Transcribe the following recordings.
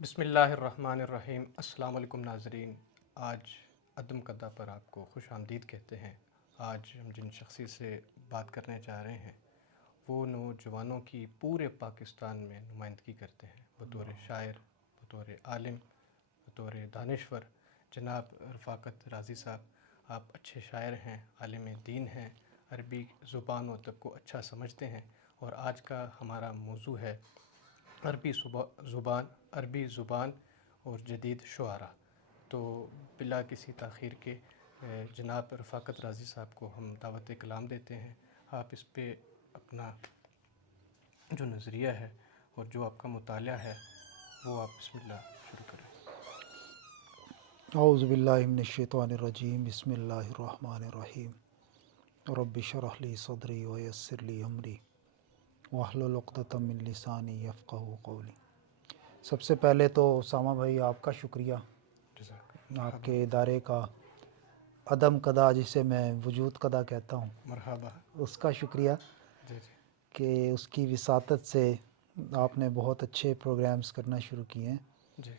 بسم اللہ الرحمن الرحیم۔ السلام علیکم ناظرین، آج عدم قدہ پر آپ کو خوش آمدید کہتے ہیں۔ آج ہم جن شخصیت سے بات کرنے جا رہے ہیں وہ نوجوانوں کی پورے پاکستان میں نمائندگی کرتے ہیں، بطور شاعر، بطور عالم، بطور دانشور۔ جناب رفاقت رازی صاحب، آپ اچھے شاعر ہیں، عالم دین ہیں، عربی زبان و ادب کو اچھا سمجھتے ہیں، اور آج کا ہمارا موضوع ہے عربی زبان اور جدید شعراء۔ تو بلا کسی تاخیر کے جناب رفاقت رازی صاحب کو ہم دعوت کلام دیتے ہیں۔ آپ اس پہ اپنا جو نظریہ ہے اور جو آپ کا مطالعہ ہے وہ آپ بسم اللہ شروع کریں۔ اعوذ باللہ من الشیطان الرجیم، بسم اللہ الرحمن الرحیم۔ رب اشرح لی صدری ویسر لی امری واحلل عقدۃ من لسانی یفقہوا قولی۔ سب سے پہلے تو اسامہ بھائی آپ کا شکریہ، جزاک آپ مرحبا کے ادارے کا عدم قدہ جسے میں وجود قدہ کہتا ہوں، مرحبا۔ اس کا شکریہ جی جی کہ اس کی وساطت سے آپ نے بہت اچھے پروگرامز کرنا شروع کیے ہیں، جی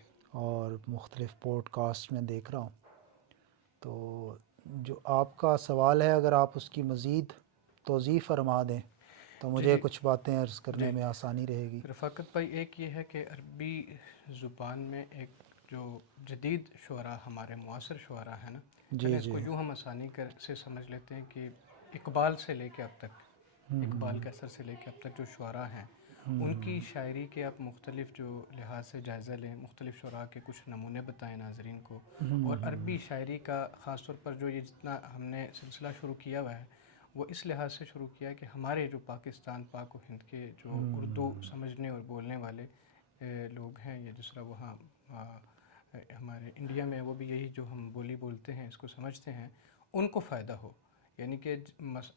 اور مختلف پوڈ کاسٹ میں دیکھ رہا ہوں۔ تو جو آپ کا سوال ہے، اگر آپ اس کی مزید توضیح فرما دیں تو جی مجھے جی کچھ باتیں عرض کرنے جی میں آسانی رہے گی۔ رفاقت بھائی، ایک یہ ہے کہ عربی زبان میں ایک جو جدید شعراء، ہمارے معاصر شعراء ہیں نا، جی چلیں اس جی کو یوں ہم آسانی سے سمجھ لیتے ہیں کہ اقبال سے لے کے اب تک، اقبال کے اثر سے لے کے اب تک جو شعراء ہیں ان کی شاعری کے آپ مختلف جو لحاظ سے جائزہ لیں، مختلف شعراء کے کچھ نمونے بتائیں ناظرین کو، اور عربی شاعری کا خاص طور پر جو یہ جتنا ہم نے سلسلہ شروع کیا ہوا ہے وہ اس لحاظ سے شروع کیا کہ ہمارے جو پاکستان، پاک و ہند کے جو اردو سمجھنے اور بولنے والے لوگ ہیں، یا جس طرح وہاں ہمارے انڈیا میں وہ بھی یہی جو ہم بولی بولتے ہیں اس کو سمجھتے ہیں، ان کو فائدہ ہو۔ یعنی کہ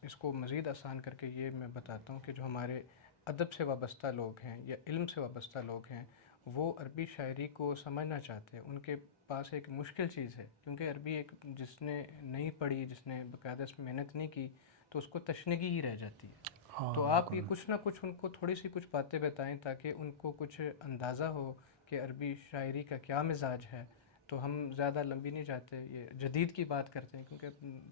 اس کو مزید آسان کر کے یہ میں بتاتا ہوں کہ جو ہمارے ادب سے وابستہ لوگ ہیں یا علم سے وابستہ لوگ ہیں وہ عربی شاعری کو سمجھنا چاہتے ہیں، ان کے پاس ایک مشکل چیز ہے، کیونکہ عربی ایک جس نے نہیں پڑھی، جس نے باقاعدہ اس میں محنت نہیں کی تو اس کو تشنگی ہی رہ جاتی ہے۔ ہاں تو آپ یہ بالکل۔ کچھ نہ کچھ ان کو تھوڑی سی کچھ باتیں بتائیں تاکہ ان کو کچھ اندازہ ہو کہ عربی شاعری کا کیا مزاج ہے۔ تو ہم زیادہ لمبی نہیں جاتے، یہ جدید کی بات کرتے ہیں، کیونکہ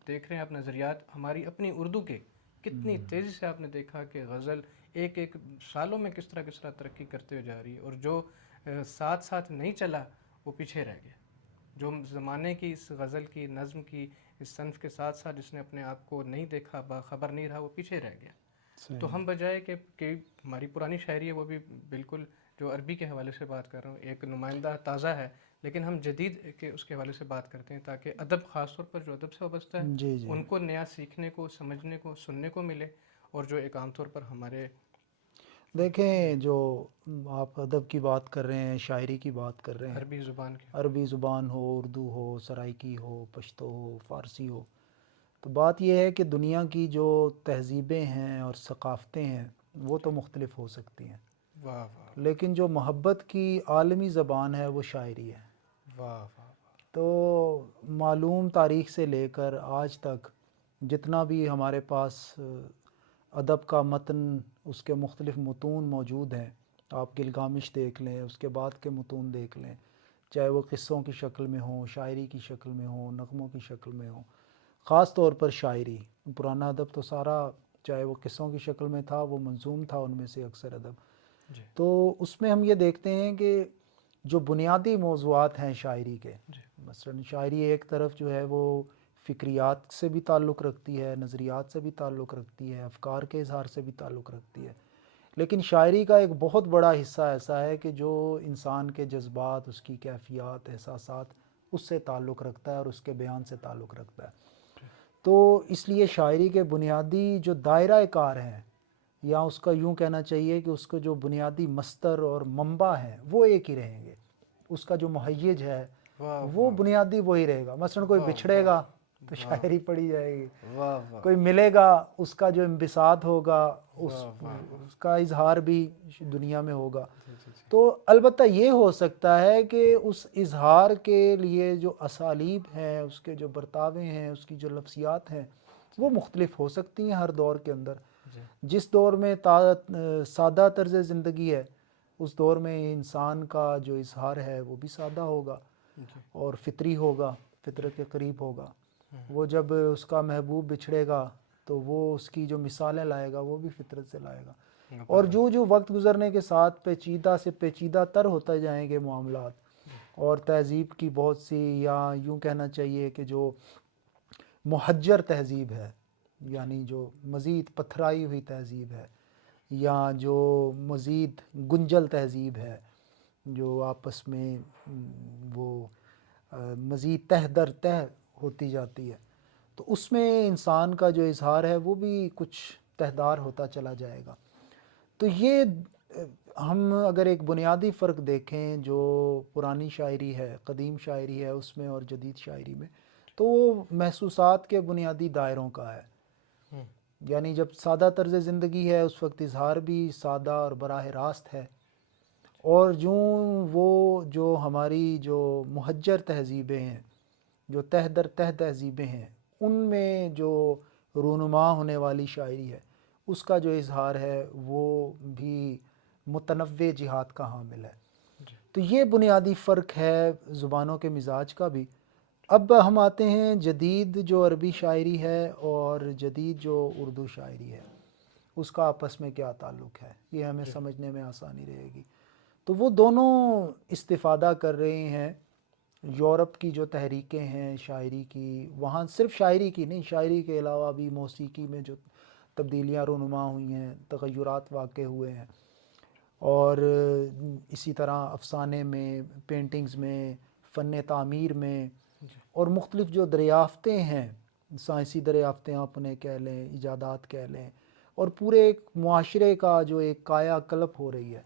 دیکھ رہے ہیں آپ نظریات ہماری اپنی اردو کے کتنی تیزی سے آپ نے دیکھا کہ غزل ایک ایک سالوں میں کس طرح ترقی کرتے ہوئے جا رہی ہے، اور جو ساتھ ساتھ نہیں چلا وہ پیچھے رہ گیا۔ جو زمانے کی اس غزل کی نظم کی اس صنف کے ساتھ ساتھ جس نے اپنے آپ کو نہیں دیکھا، باخبر نہیں رہا، وہ پیچھے رہ گیا۔ تو صحیح۔ ہم بجائے کہ ہماری پرانی شاعری ہے وہ بھی بالکل جو عربی کے حوالے سے بات کر رہا ہوں ایک نمائندہ تازہ ہے، لیکن ہم جدید کے اس کے حوالے سے بات کرتے ہیں تاکہ ادب، خاص طور پر جو ادب سے وابستہ ہے، جی جی ان کو نیا سیکھنے کو، سمجھنے کو، سننے کو ملے، اور جو ایک عام طور پر ہمارے دیکھیں، جو آپ ادب کی بات کر رہے ہیں، شاعری کی بات کر رہے ہیں، عربی زبان کے عربی زبان ہو، اردو ہو، سرائکی ہو، پشتو ہو، فارسی ہو، تو بات یہ ہے کہ دنیا کی جو تہذیبیں ہیں اور ثقافتیں ہیں وہ تو مختلف ہو سکتی ہیں، واہ واہ لیکن جو محبت کی عالمی زبان ہے وہ شاعری ہے۔ واہ واہ تو معلوم تاریخ سے لے کر آج تک جتنا بھی ہمارے پاس ادب کا متن، اس کے مختلف متون موجود ہیں، آپ گلگامش دیکھ لیں، اس کے بعد کے متون دیکھ لیں، چاہے وہ قصوں کی شکل میں ہوں، شاعری کی شکل میں ہوں، نغموں کی شکل میں ہوں، خاص طور پر شاعری، پرانا ادب تو سارا چاہے وہ قصوں کی شکل میں تھا، وہ منظوم تھا ان میں سے اکثر ادب۔ جی تو اس میں ہم یہ دیکھتے ہیں کہ جو بنیادی موضوعات ہیں شاعری کے، جی مثلا شاعری ایک طرف جو ہے وہ فکریات سے بھی تعلق رکھتی ہے، نظریات سے بھی تعلق رکھتی ہے، افکار کے اظہار سے بھی تعلق رکھتی ہے، لیکن شاعری کا ایک بہت بڑا حصہ ایسا ہے کہ جو انسان کے جذبات، اس کی کیفیات، احساسات، اس سے تعلق رکھتا ہے اور اس کے بیان سے تعلق رکھتا ہے۔ تو اس لیے شاعری کے بنیادی جو دائرہ کار ہیں، یا اس کا یوں کہنا چاہیے کہ اس کو جو بنیادی مصدر اور منبع ہیں وہ ایک ہی رہیں گے، اس کا جو مہیج ہے واہ وہ واہ بنیادی وہی رہے گا۔ مثلا کوئی واہ بچھڑے واہ گا تو واہ شاعری پڑھی جائے گی، واہ واہ کوئی ملے گا اس کا جو انبساط ہوگا، واہ واہ اس کا اظہار بھی دنیا میں ہوگا۔ جی جی جی تو البتہ یہ ہو سکتا ہے کہ اس اظہار کے لیے جو اسالیب ہیں، اس کے جو برتاوے ہیں، اس کی جو لفظیات ہیں وہ مختلف ہو سکتی ہیں ہر دور کے اندر۔ جی جس دور میں سادہ طرز زندگی ہے اس دور میں انسان کا جو اظہار ہے وہ بھی سادہ ہوگا جی اور فطری ہوگا، فطرت کے قریب ہوگا۔ وہ جب اس کا محبوب بچھڑے گا تو وہ اس کی جو مثالیں لائے گا وہ بھی فطرت سے لائے گا، اور جو وقت گزرنے کے ساتھ پیچیدہ سے پیچیدہ تر ہوتے جائیں گے معاملات، اور تہذیب کی بہت سی، یا یوں کہنا چاہیے کہ جو محجر تہذیب ہے، یعنی جو مزید پتھرائی ہوئی تہذیب ہے، یا جو مزید گنجل تہذیب ہے، جو آپس میں وہ مزید تہ در تہ ہوتی جاتی ہے، تو اس میں انسان کا جو اظہار ہے وہ بھی کچھ تہدار ہوتا چلا جائے گا۔ تو یہ ہم اگر ایک بنیادی فرق دیکھیں جو پرانی شاعری ہے، قدیم شاعری ہے اس میں اور جدید شاعری میں، تو وہ محسوسات کے بنیادی دائروں کا ہے۔ یعنی جب سادہ طرز زندگی ہے اس وقت اظہار بھی سادہ اور براہ راست ہے، اور وہ جو ہماری جو محجر تہذیبیں ہیں، جو تہ در تہ تہذیبیں ہیں، ان میں جو رونما ہونے والی شاعری ہے اس کا جو اظہار ہے وہ بھی متنوع جہات کا حامل ہے۔ تو یہ بنیادی فرق ہے زبانوں کے مزاج کا بھی۔ اب ہم آتے ہیں جدید جو عربی شاعری ہے اور جدید جو اردو شاعری ہے، اس کا آپس میں کیا تعلق ہے، یہ ہمیں سمجھنے میں آسانی رہے گی۔ تو وہ دونوں استفادہ کر رہے ہیں یورپ کی جو تحریکیں ہیں شاعری کی، وہاں صرف شاعری کی نہیں، شاعری کے علاوہ بھی موسیقی میں جو تبدیلیاں رونما ہوئی ہیں، تغیرات واقع ہوئے ہیں، اور اسی طرح افسانے میں، پینٹنگز میں، فن تعمیر میں، اور مختلف جو دریافتیں ہیں، سائنسی دریافتیں آپ انہیں کہہ لیں، ایجادات کہہ لیں، اور پورے ایک معاشرے کا جو ایک کایا کلپ ہو رہی ہے،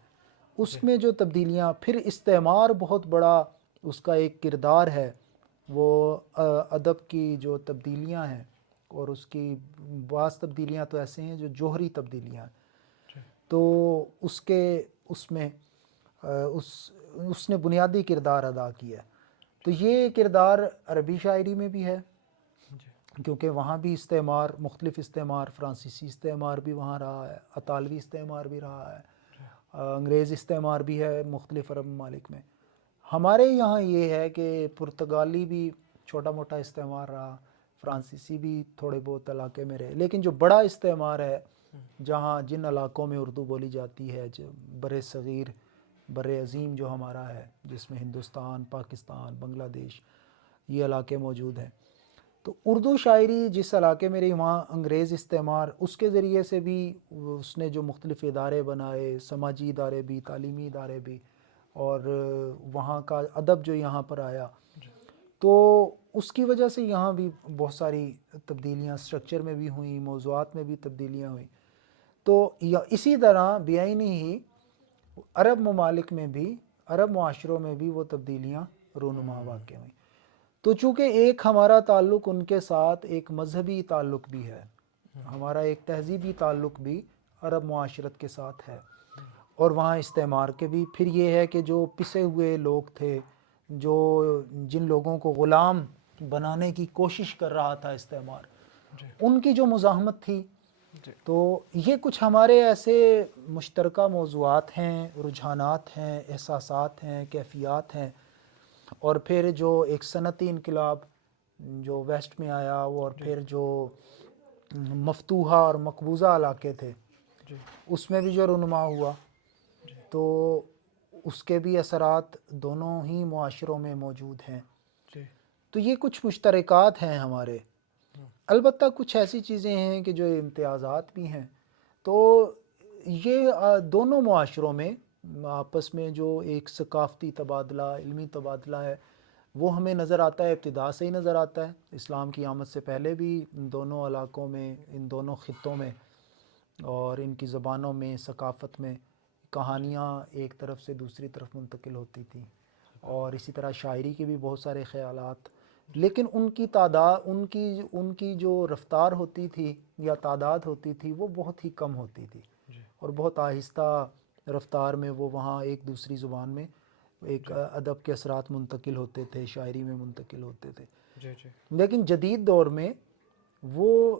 اس میں جو تبدیلیاں، پھر استعمار بہت بڑا اس کا ایک کردار ہے۔ وہ ادب کی جو تبدیلیاں ہیں، اور اس کی بعض تبدیلیاں تو ایسے ہیں جو جوہری تبدیلیاں ہیں، تو اس میں اس نے بنیادی کردار ادا کیا ہے۔ تو یہ کردار عربی شاعری میں بھی ہے، کیونکہ وہاں بھی استعمار، مختلف استعمار، فرانسیسی استعمار بھی وہاں رہا ہے، اطالوی استعمار بھی رہا ہے، انگریز استعمار بھی ہے مختلف عرب ممالک میں۔ ہمارے یہاں یہ ہے کہ پرتگالی بھی چھوٹا موٹا استعمار رہا، فرانسیسی بھی تھوڑے بہت علاقے میں رہے، لیکن جو بڑا استعمار ہے، جن علاقوں میں اردو بولی جاتی ہے، جو بر صغیر، بر عظیم جو ہمارا ہے، جس میں ہندوستان، پاکستان، بنگلہ دیش، یہ علاقے موجود ہیں، تو اردو شاعری جس علاقے میں رہی وہاں انگریز استعمار، اس کے ذریعے سے بھی اس نے جو مختلف ادارے بنائے، سماجی ادارے بھی، تعلیمی ادارے بھی، اور وہاں کا ادب جو یہاں پر آیا، تو اس کی وجہ سے یہاں بھی بہت ساری تبدیلیاں اسٹرکچر میں بھی ہوئیں، موضوعات میں بھی تبدیلیاں ہوئیں۔ تو اسی طرح بیائنی ہی عرب ممالک میں بھی، عرب معاشروں میں بھی وہ تبدیلیاں رونما واقع ہوئیں۔ تو چونکہ ایک ہمارا تعلق ان کے ساتھ ایک مذہبی تعلق بھی ہے، ہمارا ایک تہذیبی تعلق بھی عرب معاشرت کے ساتھ ہے، اور وہاں استعمار کے بھی، پھر یہ ہے کہ جو پسے ہوئے لوگ تھے، جن لوگوں کو غلام بنانے کی کوشش کر رہا تھا استعمار، ان کی جو مزاحمت تھی، تو یہ کچھ ہمارے ایسے مشترکہ موضوعات ہیں، رجحانات ہیں، احساسات ہیں، کیفیات ہیں، اور پھر جو ایک صنعتی انقلاب جو ویسٹ میں آیا، اور پھر جو مفتوحہ اور مقبوضہ علاقے تھے اس میں بھی جو رونما ہوا، تو اس کے بھی اثرات دونوں ہی معاشروں میں موجود ہیں۔ تو یہ کچھ مشترکات ہیں ہمارے، البتہ کچھ ایسی چیزیں ہیں کہ جو امتیازات بھی ہیں۔ تو یہ دونوں معاشروں میں آپس میں جو ایک ثقافتی تبادلہ، علمی تبادلہ ہے، وہ ہمیں نظر آتا ہے، ابتدا سے ہی نظر آتا ہے، اسلام کی آمد سے پہلے بھی ان دونوں علاقوں میں، ان دونوں خطوں میں، اور ان کی زبانوں میں، ثقافت میں کہانیاں ایک طرف سے دوسری طرف منتقل ہوتی تھیں، اور اسی طرح شاعری کے بھی بہت سارے خیالات، لیکن ان کی تعداد، ان کی جو رفتار ہوتی تھی یا تعداد ہوتی تھی وہ بہت ہی کم ہوتی تھی، اور بہت آہستہ رفتار میں وہ وہاں ایک دوسری زبان میں ایک ادب کے اثرات منتقل ہوتے تھے، شاعری میں منتقل ہوتے تھے۔ لیکن جدید دور میں وہ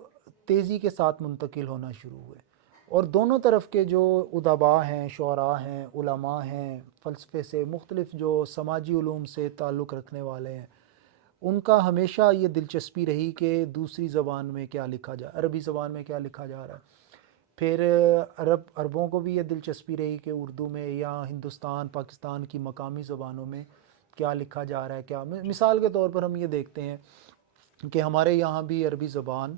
تیزی کے ساتھ منتقل ہونا شروع ہوئے، اور دونوں طرف کے جو ادباء ہیں، شعراء ہیں، علماء ہیں، فلسفے سے مختلف جو سماجی علوم سے تعلق رکھنے والے ہیں، ان کا ہمیشہ یہ دلچسپی رہی کہ دوسری زبان میں کیا لکھا جائے، عربی زبان میں کیا لکھا جا رہا ہے. پھر عربوں کو بھی یہ دلچسپی رہی کہ اردو میں یا ہندوستان پاکستان کی مقامی زبانوں میں کیا لکھا جا رہا ہے. کیا مثال کے طور پر ہم یہ دیکھتے ہیں کہ ہمارے یہاں بھی عربی زبان،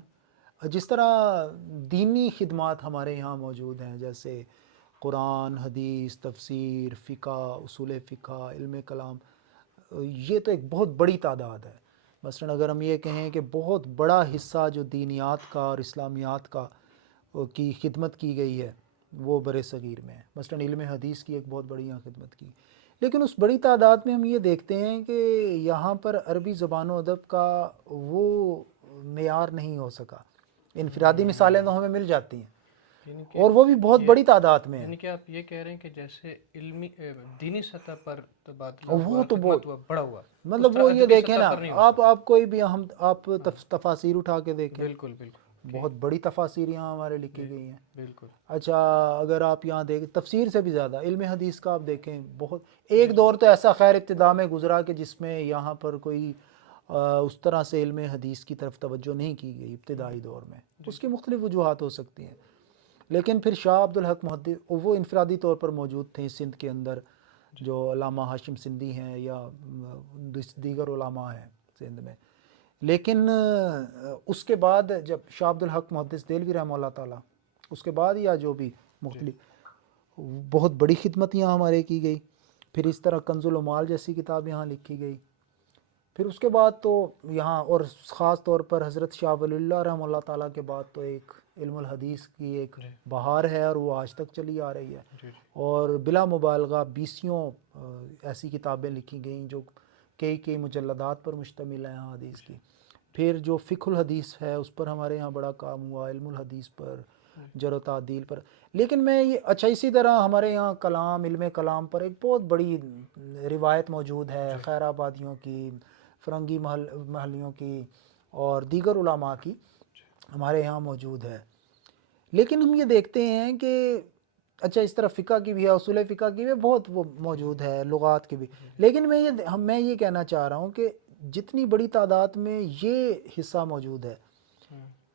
جس طرح دینی خدمات ہمارے یہاں موجود ہیں، جیسے قرآن، حدیث، تفسیر، فقہ، اصول فقہ، علم کلام، یہ تو ایک بہت بڑی تعداد ہے. مثلا اگر ہم یہ کہیں کہ بہت بڑا حصہ جو دینیات کا اور اسلامیات کا کی خدمت کی گئی ہے وہ بر صغیر میں ہے. مثلا علم حدیث کی ایک بہت بڑی یہاں خدمت کی، لیکن اس بڑی تعداد میں ہم یہ دیکھتے ہیں کہ یہاں پر عربی زبان و ادب کا وہ معیار نہیں ہو سکا. انفرادی مثالیں تو ہمیں مل جاتی ہیں، یعنی اور وہ بھی بہت بڑی تعداد میں ہیں. یعنی کہ آپ یہ کہہ رہے ہیں کہ جیسے علمی دینی سطح پر تبادلہ وہ ہوا، تو خدمت ہوا، بڑا ہوا، مطلب اس طرح وہ یہ ادبی دیکھیں سطح نا، پر نہیں ہو آپ سکا. آپ کوئی بھی آپ تفاسیر اٹھا کے دیکھیں، بالکل بالکل بہت بڑی تفاسیر یہاں ہمارے لکھی گئی ہیں. بالکل. اچھا اگر آپ یہاں دیکھیں تفسیر سے بھی زیادہ علم حدیث کا آپ دیکھیں، بہت ایک دور تو ایسا خیر ابتدا میں گزرا کہ جس میں یہاں پر کوئی اس طرح سے علم حدیث کی طرف توجہ نہیں کی گئی ابتدائی دور میں. اس کی مختلف وجوہات ہو سکتی ہیں، لیکن پھر شاہ عبدالحق محدث وہ انفرادی طور پر موجود تھے سندھ کے اندر، جو علامہ ہاشم سندھی ہیں یا دیگر علماء ہیں سندھ میں. لیکن اس کے بعد جب شاہ عبدالحق محدث دہلوی رحمہ اللہ تعالیٰ، اس کے بعد یا جو بھی مختلف بہت بڑی خدمت یہاں ہمارے کی گئی. پھر اس طرح کنز العمال جیسی کتاب یہاں لکھی گئی. پھر اس کے بعد تو یہاں، اور خاص طور پر حضرت شاہ ولی اللہ رحمہ اللہ تعالیٰ کے بعد تو ایک علم الحدیث کی ایک بہار ہے، اور وہ آج تک چلی آ رہی ہے. اور بلا مبالغہ 20 ایسی کتابیں لکھی گئیں جو کئی مجلدات پر مشتمل ہیں حدیث کی. پھر جو فقہ الحدیث ہے اس پر ہمارے یہاں بڑا کام ہوا، علم الحدیث پر، جرح و تعدیل پر. لیکن میں یہ اچھا اسی طرح ہمارے یہاں کلام، علم کلام پر ایک بہت بڑی روایت موجود ہے، خیر آبادیوں کی، فرنگی محلیوں کی اور دیگر علماء کی ہمارے یہاں موجود ہے. لیکن ہم یہ دیکھتے ہیں کہ اچھا اس طرح فقہ کی بھی ہے، اصول فقہ کی بھی بہت وہ موجود ہے، لغات کی بھی. لیکن میں یہ کہنا چاہ رہا ہوں کہ جتنی بڑی تعداد میں یہ حصہ موجود ہے،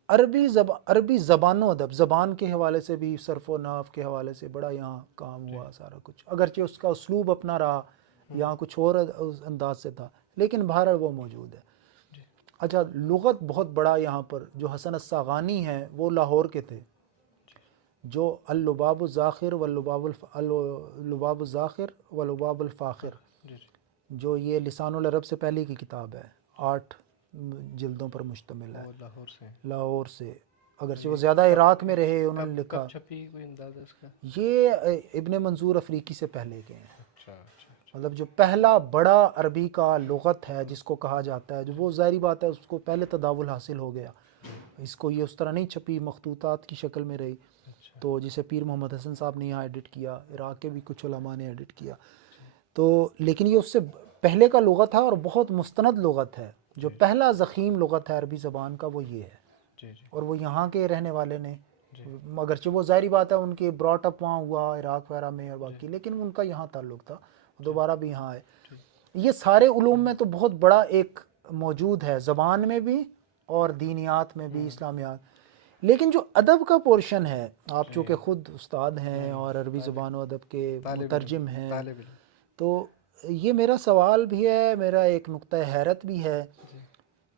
عربی زبان و ادب، زبان کے حوالے سے بھی، صرف و نحو کے حوالے سے بڑا یہاں کام ہوا سارا کچھ، اگرچہ اس کا اسلوب اپنا رہا، یہاں کچھ اور انداز سے تھا، لیکن بہرحال وہ موجود ہے. اچھا لغت بہت بڑا یہاں پر، جو حسن الساغانی ہیں وہ لاہور کے تھے، جو اللباب الزاخر واللباب الزاخر واللباب الفاخر، جو یہ لسان العرب سے پہلے کی کتاب ہے، 8 جلدوں پر مشتمل ہے، لاہور سے، اگرچہ وہ زیادہ عراق میں رہے. انہوں نے لکھا، کب چھپی کوئی اندازہ اس کا؟ یہ ابن منظور افریقی سے پہلے کے ہیں. مطلب جو پہلا بڑا عربی کا لغت ہے جس کو کہا جاتا ہے، جو وہ ظاہری بات ہے اس کو پہلے تداول حاصل ہو گیا. اس کو یہ اس طرح نہیں چھپی، مخطوطات کی شکل میں رہی. تو جسے پیر محمد حسن صاحب نے یہاں ایڈٹ کیا، عراق کے بھی کچھ علماء نے ایڈٹ کیا. تو لیکن یہ اس سے پہلے کا لغت ہے اور بہت مستند لغت ہے. جو پہلا ضخیم لغت ہے عربی زبان کا وہ یہ ہے، اور وہ یہاں کے رہنے والے نے، اگرچہ وہ ظاہری بات ہے ان کے براٹ اپ وہاں ہوا عراق وغیرہ میں اور باقی، لیکن ان کا یہاں تعلق تھا، دوبارہ بھی یہاں آئے. یہ سارے علوم میں تو بہت بڑا ایک موجود ہے، زبان میں بھی اور دینیات میں بھی، اسلامیات. لیکن جو ادب کا پورشن ہے، آپ چونکہ خود استاد ہیں اور عربی زبان و ادب کے مترجم ہیں، تو یہ میرا سوال بھی ہے، میرا ایک نقطہ حیرت بھی ہے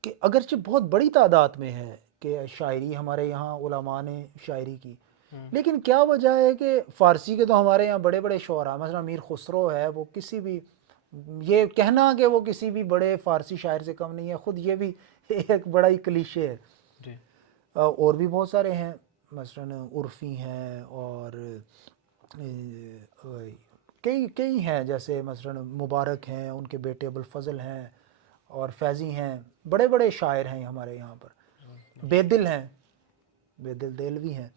کہ اگرچہ بہت بڑی تعداد میں ہے کہ شاعری ہمارے یہاں علماء نے شاعری کی، لیکن کیا وجہ ہے کہ فارسی کے تو ہمارے یہاں بڑے بڑے شعراء، مثلا میر خسرو ہے، وہ کسی بھی، یہ کہنا کہ وہ کسی بھی بڑے فارسی شاعر سے کم نہیں ہے، خود یہ بھی ایک بڑا ہی کلیشے ہے. اور بھی بہت سارے ہیں، مثلا عرفی ہیں اور کئی ہیں، جیسے مثلا مبارک ہیں، ان کے بیٹے ابوالفضل ہیں، اور فیضی ہیں، بڑے بڑے شاعر ہیں ہمارے یہاں پر. بیدل ہیں، بیدل دہلوی ہیں.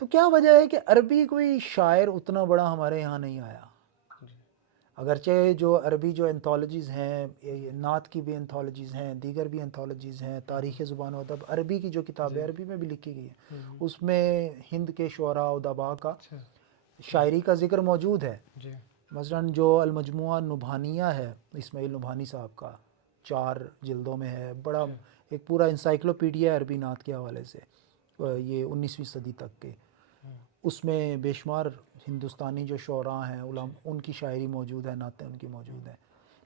تو کیا وجہ ہے کہ عربی کوئی شاعر اتنا بڑا ہمارے یہاں نہیں آیا؟ اگرچہ جو عربی جو انتھولوجیز ہیں، نعت کی بھی انتھولوجیز ہیں، دیگر بھی انتھولوجیز ہیں، تاریخ زبان و ادب عربی کی جو کتابیں عربی میں بھی لکھی گئی ہیں، اس میں ہند کے شعراء و ادباء کا اچھا شاعری کا ذکر موجود ہے. جی مثلاً جو المجموعہ نبھانیہ ہے اسماعیل نبھانی صاحب کا، 4 جلدوں میں ہے، بڑا ایک پورا انسائکلوپیڈیا ہے عربی نعت کے حوالے سے، یہ 19ویں صدی تک کے. اس میں بے شمار ہندوستانی جو شعراء ہیں ان کی شاعری موجود ہے، نعتیں ان کی موجود ہیں.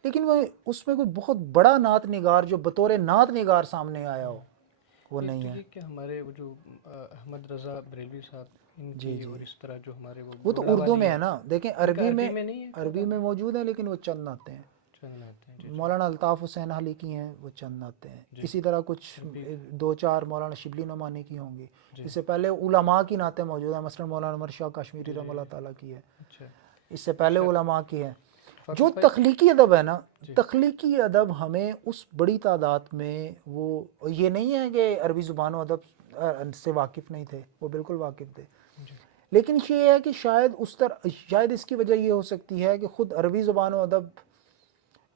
لیکن وہ اس میں کوئی بہت بڑا نعت نگار جو بطور نعت نگار سامنے آیا ہو وہ نہیں تو ہے. یہ کہ ہمارے وہ جو احمد رضا بریلوی صاحب ان جی کی جی، اور اس طرح جو ہمارے وہ تو گوڑا اردو میں والی ہے نا. دیکھیں ان کا عربی میں نہیں ہے عربی میں موجود ہیں لیکن وہ چند نعتیں ہیں. چند آتے ہیں. جی مولانا الطاف حسین علی کی ہیں، وہ چند نعتیں ہیں. جی اسی طرح کچھ عربی 2-4 مولانا شبلی نعمانی کی ہوں گی. جی اس سے پہلے علماء کی نعتیں موجود ہیں، مثلا مولانا عمر شاہ کشمیری رحمۃ اللہ تعالیٰ کی ہے. اچھا اس سے پہلے علماء کی ہیں. جو فاقد بھائی تخلیقی ادب ہے نا، جی تخلیقی ادب ہمیں اس بڑی تعداد میں، وہ یہ نہیں ہے کہ عربی زبان و ادب سے واقف نہیں تھے، وہ بالکل واقف تھے. جی لیکن یہ ہے کہ شاید اس کی وجہ یہ ہو سکتی ہے کہ خود عربی زبان و ادب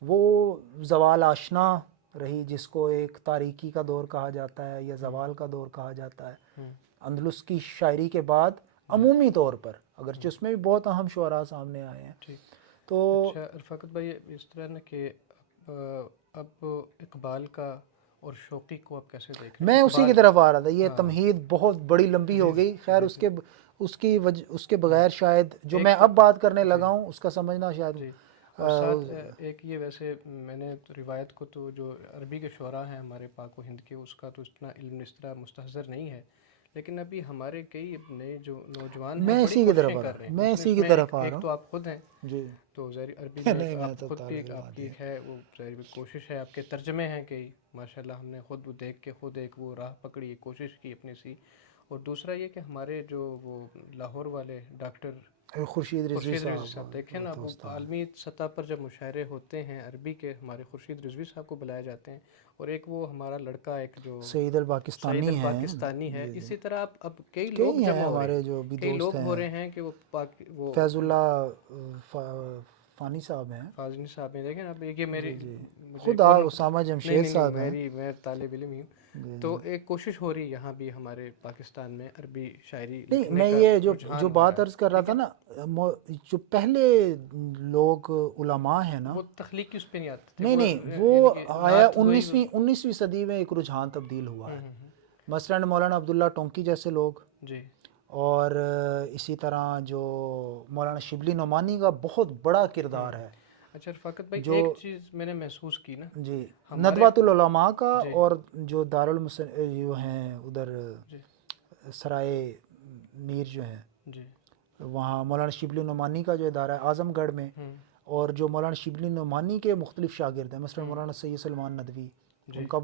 وہ زوال آشنا رہی، جس کو ایک تاریکی کا دور کہا جاتا ہے یا زوال کا دور کہا جاتا ہے اندلس کی شاعری کے بعد عمومی طور پر، اگرچہ اس میں بھی بہت اہم شعراء سامنے آئے ہیں. ٹھیک. تو اچھا رفاقت بھائی، اس طرح نا کہ اب اقبال کا اور شوقی کو آپ کیسے دیکھ رہے ہیں؟ میں اسی کی طرف آ رہا تھا. یہ ہاں تمہید بہت بڑی لمبی ہو گئی. خیر جی اس کے بغیر شاید جو میں اب بات کرنے لگا ہوں اس کا سمجھنا شاید جی. اور ساتھ ایک یہ، ویسے میں نے روایت کو تو جو عربی کے شعراء ہیں ہمارے پاک و ہند کے، اس کا تو اتنا علم اس طرح مستحضر نہیں ہے، لیکن ابھی ہمارے کئی نئے جو نوجوان ہیں میں بڑی اسی کی طرف کوششیں آ کر رہا رہے ہوں ہیں. میں مثلا اسی اس کی میں طرف آ رہا ایک ہوں. تو آپ خود ہیں، جی تو ظاہر عربی میں نہیں، میں آپ تو خود بھی طالب آپ کی علم ایک ہے، وہ ظاہر کوشش ہے، آپ کے ترجمے ہیں کہ ماشاء اللہ ہم نے خود دیکھ کے خود ایک وہ راہ پکڑی، کوشش کی اپنی سی. اور دوسرا یہ کہ ہمارے جو وہ لاہور والے ڈاکٹر خورشید رضوی خورشید رضوی صاحب صاحب، دیکھیں نا وہ دوست ہیں. عالمی سطح پر جب مشاعرے ہوتے ہیں عربی کے، ہمارے خورشید رضوی صاحب کو بلائے جاتے ہیں. اور ایک وہ ہمارا لڑکا ایک جو سعید سعید الپاکستانی ہیں. الپاکستانی ہے. جی جی، اسی طرح اب کئی لوگ کئی ہیں جمع ہو رہے ہمارے ہیں، جو بھی کئی دوست لوگ ہو ہیں. رہے ہیں کہ وہ فیض اللہ فانی صاحب ہیں. فاضل صاحب ہیں. دیکھیں اب یہ میری جی جی، مجھے خود کون اسامہ نہیں جمشید نہیں نہیں صاحب ہیں. میں طالب علم ہی ہوں. جی تو جی. ایک کوشش ہو رہی ہے یہاں بھی ہمارے پاکستان میں عربی شاعری نہیں، لکھنے میں کا یہ جو رجحان ہو رہا بات ہے. عرض کر رہا ٹھیک تھا ہے، نا، جو پہلے لوگ علماء ہیں نا، وہ تخلیقی اس پہ نہیں آتے تھے، نہیں یعنی وہ کہ آیا نعت گوئی. 19ویں صدی میں ایک رجحان تبدیل ہوا ہے. مثلاً مولانا عبداللہ ٹونکی جیسے لوگ، جی اور اسی طرح جو مولانا شبلی نعمانی کا بہت بڑا کردار ہے. اچھا رفاقت بھائی، جو ایک چیز میں نے محسوس کی نا، جی، ہمارے ندوۃ العلماء کا، جی اور جو جو ہیں ادھر جی سرائے میر جو ہیں، جی وہاں مولانا شبلی نعمانی کا جو ادارہ ہے اعظم گڑھ میں، اور جو مولانا شبلی نعمانی کے مختلف شاگرد ہیں، مثلا مولانا سید سلمان ندوی، جی ان کا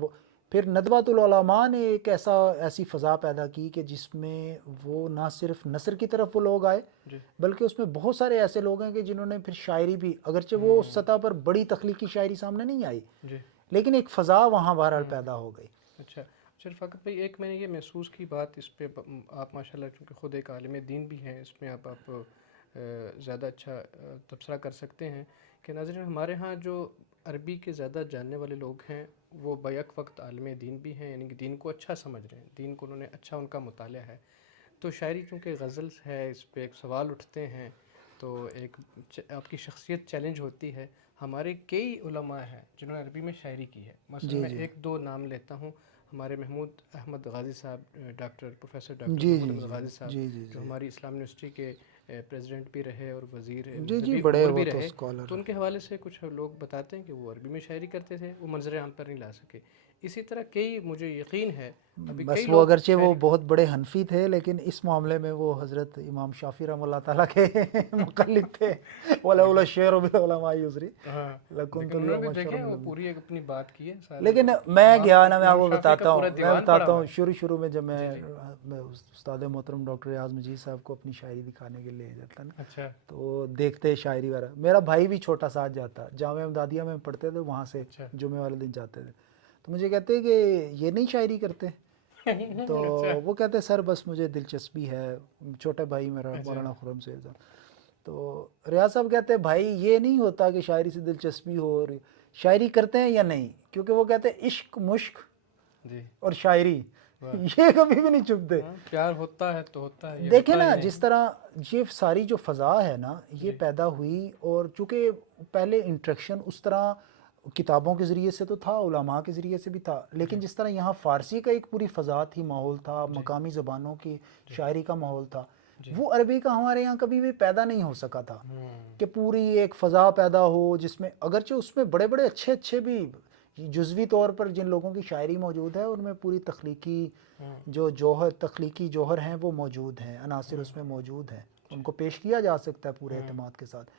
پھر ندوۃ العلماء نے ایک ایسی فضا پیدا کی کہ جس میں وہ نہ صرف نثر کی طرف وہ لوگ آئے، جی بلکہ اس میں بہت سارے ایسے لوگ ہیں کہ جنہوں نے پھر شاعری بھی، اگرچہ وہ اس سطح پر بڑی تخلیقی شاعری سامنے نہیں آئی، جی. لیکن ایک فضا وہاں بہرحال پیدا ہو گئی. اچھا رفاقت بھائی، ایک میں نے یہ محسوس کی بات، اس پہ آپ ماشاء اللہ چونکہ خود ایک عالم دین بھی ہیں، اس میں آپ زیادہ اچھا تبصرہ کر سکتے ہیں کہ ناظرین، ہمارے ہاں جو عربی کے زیادہ جاننے والے لوگ ہیں وہ بیک وقت عالم دین بھی ہیں، یعنی کہ دین کو اچھا سمجھ رہے ہیں، دین کو انہوں نے اچھا، ان کا مطالعہ ہے. تو شاعری چونکہ غزل ہے، اس پہ ایک سوال اٹھتے ہیں، تو ایک آپ کی شخصیت چیلنج ہوتی ہے. ہمارے کئی علماء ہیں جنہوں نے عربی میں شاعری کی ہے. مثلا جی میں جی ایک دو نام لیتا ہوں. ہمارے محمود احمد غازی صاحب، پروفیسر ڈاکٹر جی محمود جی احمد جی غازی صاحب، جی جی جو جی ہماری اسلام یونیورسٹی کے پریزیڈنٹ بھی رہے اور وزیر جی جی، مذہبی بڑے امور وہ بھی تو رہے. اسکالر. تو ان کے حوالے سے کچھ لوگ بتاتے ہیں کہ وہ عربی میں شاعری کرتے تھے، وہ منظر عام پر نہیں لا سکے. اسی طرح کئی، مجھے یقین ہے ابھی بس کئی وہ لوگ اگرچہ وہ شاعری. بہت بڑے حنفی تھے، لیکن اس معاملے میں وہ حضرت امام شافعی رحمۃ اللہ تعالیٰ کے مقلد تھے. وَلَوْلَا الشِّعْرُ بِالْعُلَمَاءِ يُزْرِي ہاں، لَكُنْتُ لیکن انہوں نے بھی الْيَوْمَ دیکھیں أَشْرَفَ وہ مِنْ. پوری ایک اپنی بات کی ہے سارے. لیکن میں گیا نا، میں آپ کو شافعی کا بتاتا پورا ہوں دیوان پڑھا ہوا ہے. شروع میں جب میں استاد محترم ڈاکٹر ریاض مجید صاحب کو اپنی شاعری دکھانے کے لیے جاتا نا، اچھا تو دیکھتے شاعری وغیرہ. میرا بھائی بھی چھوٹا ساتھ جاتا، جامعہ امدادیہ میں پڑھتے تھے، وہاں سے اچھا جمعے والے دن جاتے تھے. تو مجھے کہتے کہ یہ نہیں شاعری کرتے. تو اچھا وہ کہتے سر بس مجھے دلچسپی ہے. چھوٹا بھائی میرا اچھا مولانا خرم سے تھا. تو ریاض صاحب کہتے ہیں بھائی یہ نہیں ہوتا کہ شاعری سے دلچسپی ہو، اور شاعری کرتے ہیں یا نہیں، کیونکہ وہ کہتے ہیں عشق مشق جی اور شاعری یہ کبھی بھی نہیں چھپتے. پیار ہوتا ہے تو ہوتا ہے، یہ دیکھیں ہوتا نا ہی نہیں. جس طرح یہ ساری جو فضا ہے نا یہ پیدا ہوئی، اور چونکہ پہلے انٹریکشن اس طرح کتابوں کے ذریعے سے تو تھا، علماء کے ذریعے سے بھی تھا، لیکن جس طرح یہاں فارسی کا ایک پوری فضا تھی، ماحول تھا، مقامی زبانوں کی شاعری کا ماحول تھا، وہ عربی کا ہمارے یہاں کبھی بھی پیدا نہیں ہو سکا تھا کہ پوری ایک فضا پیدا ہو جس میں اگرچہ اس میں بڑے بڑے اچھے اچھے بھی جزوی طور پر جن لوگوں کی شاعری موجود ہے ان میں پوری تخلیقی جو جوہر، تخلیقی جوہر ہیں وہ موجود ہیں، عناصر اس میں موجود ہیں، ان کو پیش کیا جا سکتا ہے پورے اعتماد کے ساتھ.